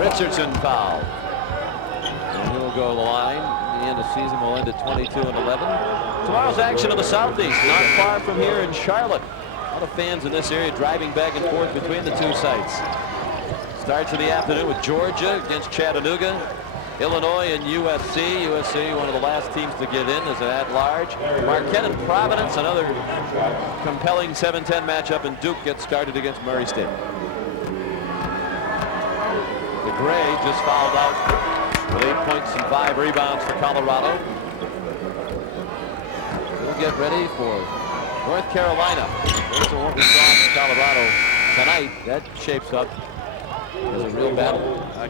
Richardson foul. And he'll go to the line. The end of the season will end at 22-11. Tomorrow's action in the Southeast, not far from here in Charlotte. A lot of fans in this area driving back and forth between the two sites. Starts in the afternoon with Georgia against Chattanooga. Illinois and USC. USC, one of the last teams to get in as an at-large. Marquette and Providence, another compelling 7-10 matchup, and Duke gets started against Murray State. DeGray just fouled out with 8 points and 5 rebounds for Colorado. We'll get ready for North Carolina. Based on what we saw from Colorado tonight, that shapes up as a real battle.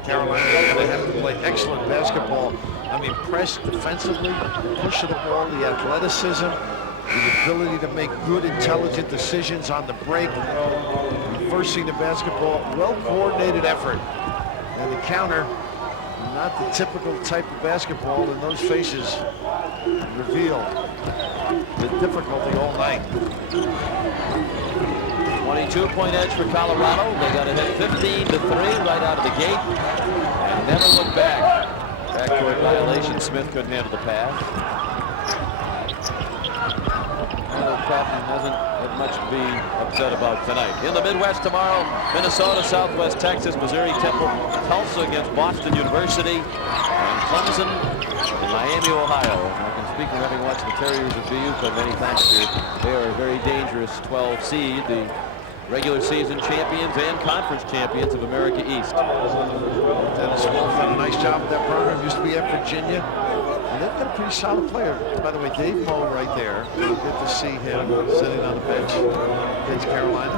Carolina is going to have to play excellent basketball. I'm impressed defensively, the push of the ball, the athleticism, the ability to make good, intelligent decisions on the break, reversing the basketball, well-coordinated effort. And the counter, not the typical type of basketball, and those faces reveal the difficulty all night. 22-point edge for Colorado. They got to hit 15-3 right out of the gate and never look back. Backcourt violation. Smith couldn't handle the pass. Patton doesn't have much to be upset about tonight. In the Midwest tomorrow, Minnesota, Southwest Texas, Missouri, Temple, Tulsa against Boston University, and Clemson in Miami, Ohio. I can speak from having watched the Terriers of BU for many times here. They are a very dangerous 12 seed, the regular season champions and conference champions of America East. Dennis Wolf did a nice job with that program. Used to be at Virginia. And they've got a pretty solid player. By the way, Dave Moe right there. You'll get to see him sitting on the bench against Carolina.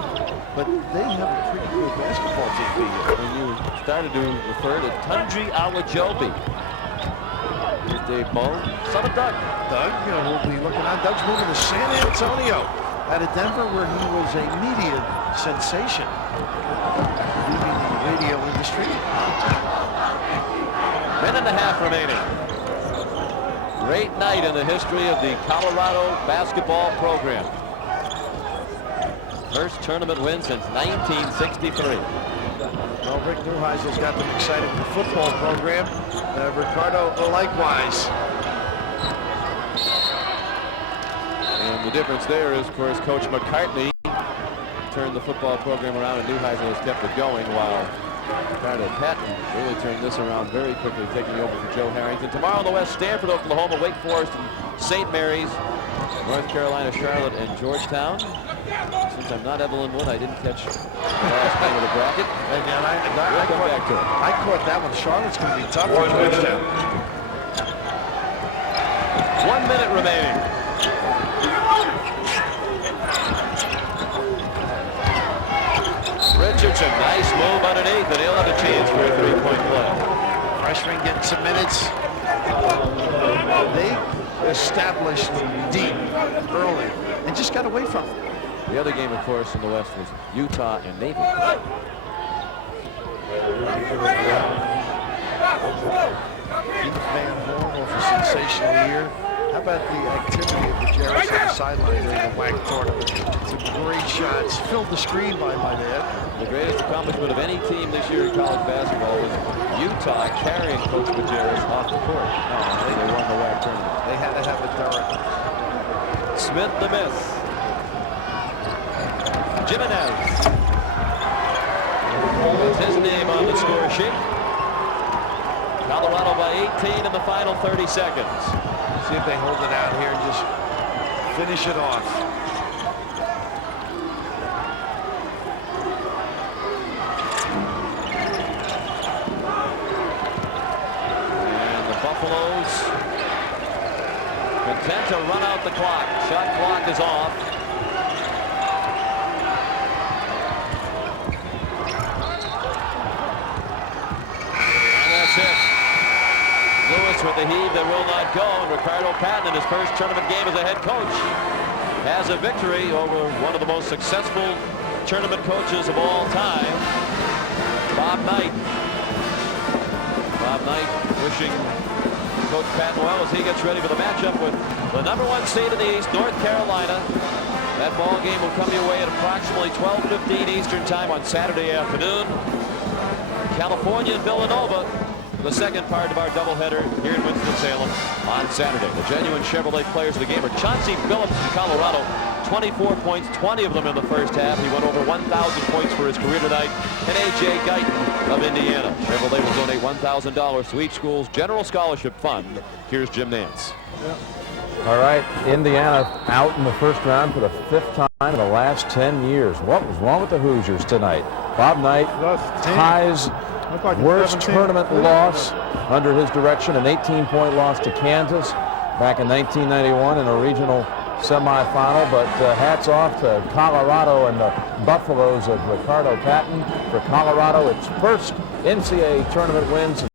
But they have a pretty good basketball team. When you started to refer to Tundri Awajobi. Here's Dave Moe, son of Doug. Doug, we'll be looking on. Doug's moving to San Antonio out of Denver, where he was a media sensation, leaving the radio industry. Minute and a half remaining. Great night in the history of the Colorado basketball program. First tournament win since 1963. Well, Rick Neuheisel's got them excited with the football program. Ricardo likewise. And the difference there is, of course, Coach McCartney turned the football program around, and Neuheisel has kept it going, while Ricardo Patton really turned this around very quickly, taking over for Joe Harrington. Tomorrow in the West, Stanford, Oklahoma, Wake Forest, and St. Mary's, North Carolina, Charlotte, and Georgetown. Since I'm not Evelyn Wood, I didn't catch the last game of the bracket. I caught that one. Charlotte's going to be tough for touchdown. 1 minute remaining. Richardson, nice move underneath, and he'll have a chance for a 3-point play. Freshman getting some minutes. They established deep early and just got away from it. The other game, of course, in the West was Utah and Navy. Keith Van Horn off a sensational year. How about the activity of the Jarrets on the sideline during the WAC tournament? Some great shots. Filled the screen by my dad. The greatest accomplishment of any team this year in college basketball was Utah carrying Coach Majerus off the court. They won the WAC tournament. They had to have it, Derek. Smith the miss. Jimenez. That's his name on the score sheet. Colorado by 18 in the final 30 seconds. See if they hold it out here and just finish it off. And the Buffaloes content to run out the clock. Shot clock is off. And that's it. Lewis with the heave that will not go, and Ricardo Patton in his first tournament game as a head coach has a victory over one of the most successful tournament coaches of all time, Bob Knight. Bob Knight wishing Coach Patton well as he gets ready for the matchup with the #1 seed in the East, North Carolina. That ball game will come your way at approximately 12:15 Eastern time on Saturday afternoon. California and Villanova, the second part of our doubleheader here in Winston-Salem on Saturday. The genuine Chevrolet players of the game are Chauncey Billups from Colorado, 24 points, 20 of them in the first half. He went over 1,000 points for his career tonight. And A.J. Guyton of Indiana. Chevrolet will donate $1,000 to each school's general scholarship fund. Here's Jim Nance. All right, Indiana out in the first round for the 5th time in the last 10 years. What was wrong with the Hoosiers tonight? Bob Knight ties worst tournament loss under his direction, an 18-point loss to Kansas back in 1991 in a regional semifinal. But hats off to Colorado and the Buffaloes of Ricardo Patton. For Colorado, its first NCAA tournament wins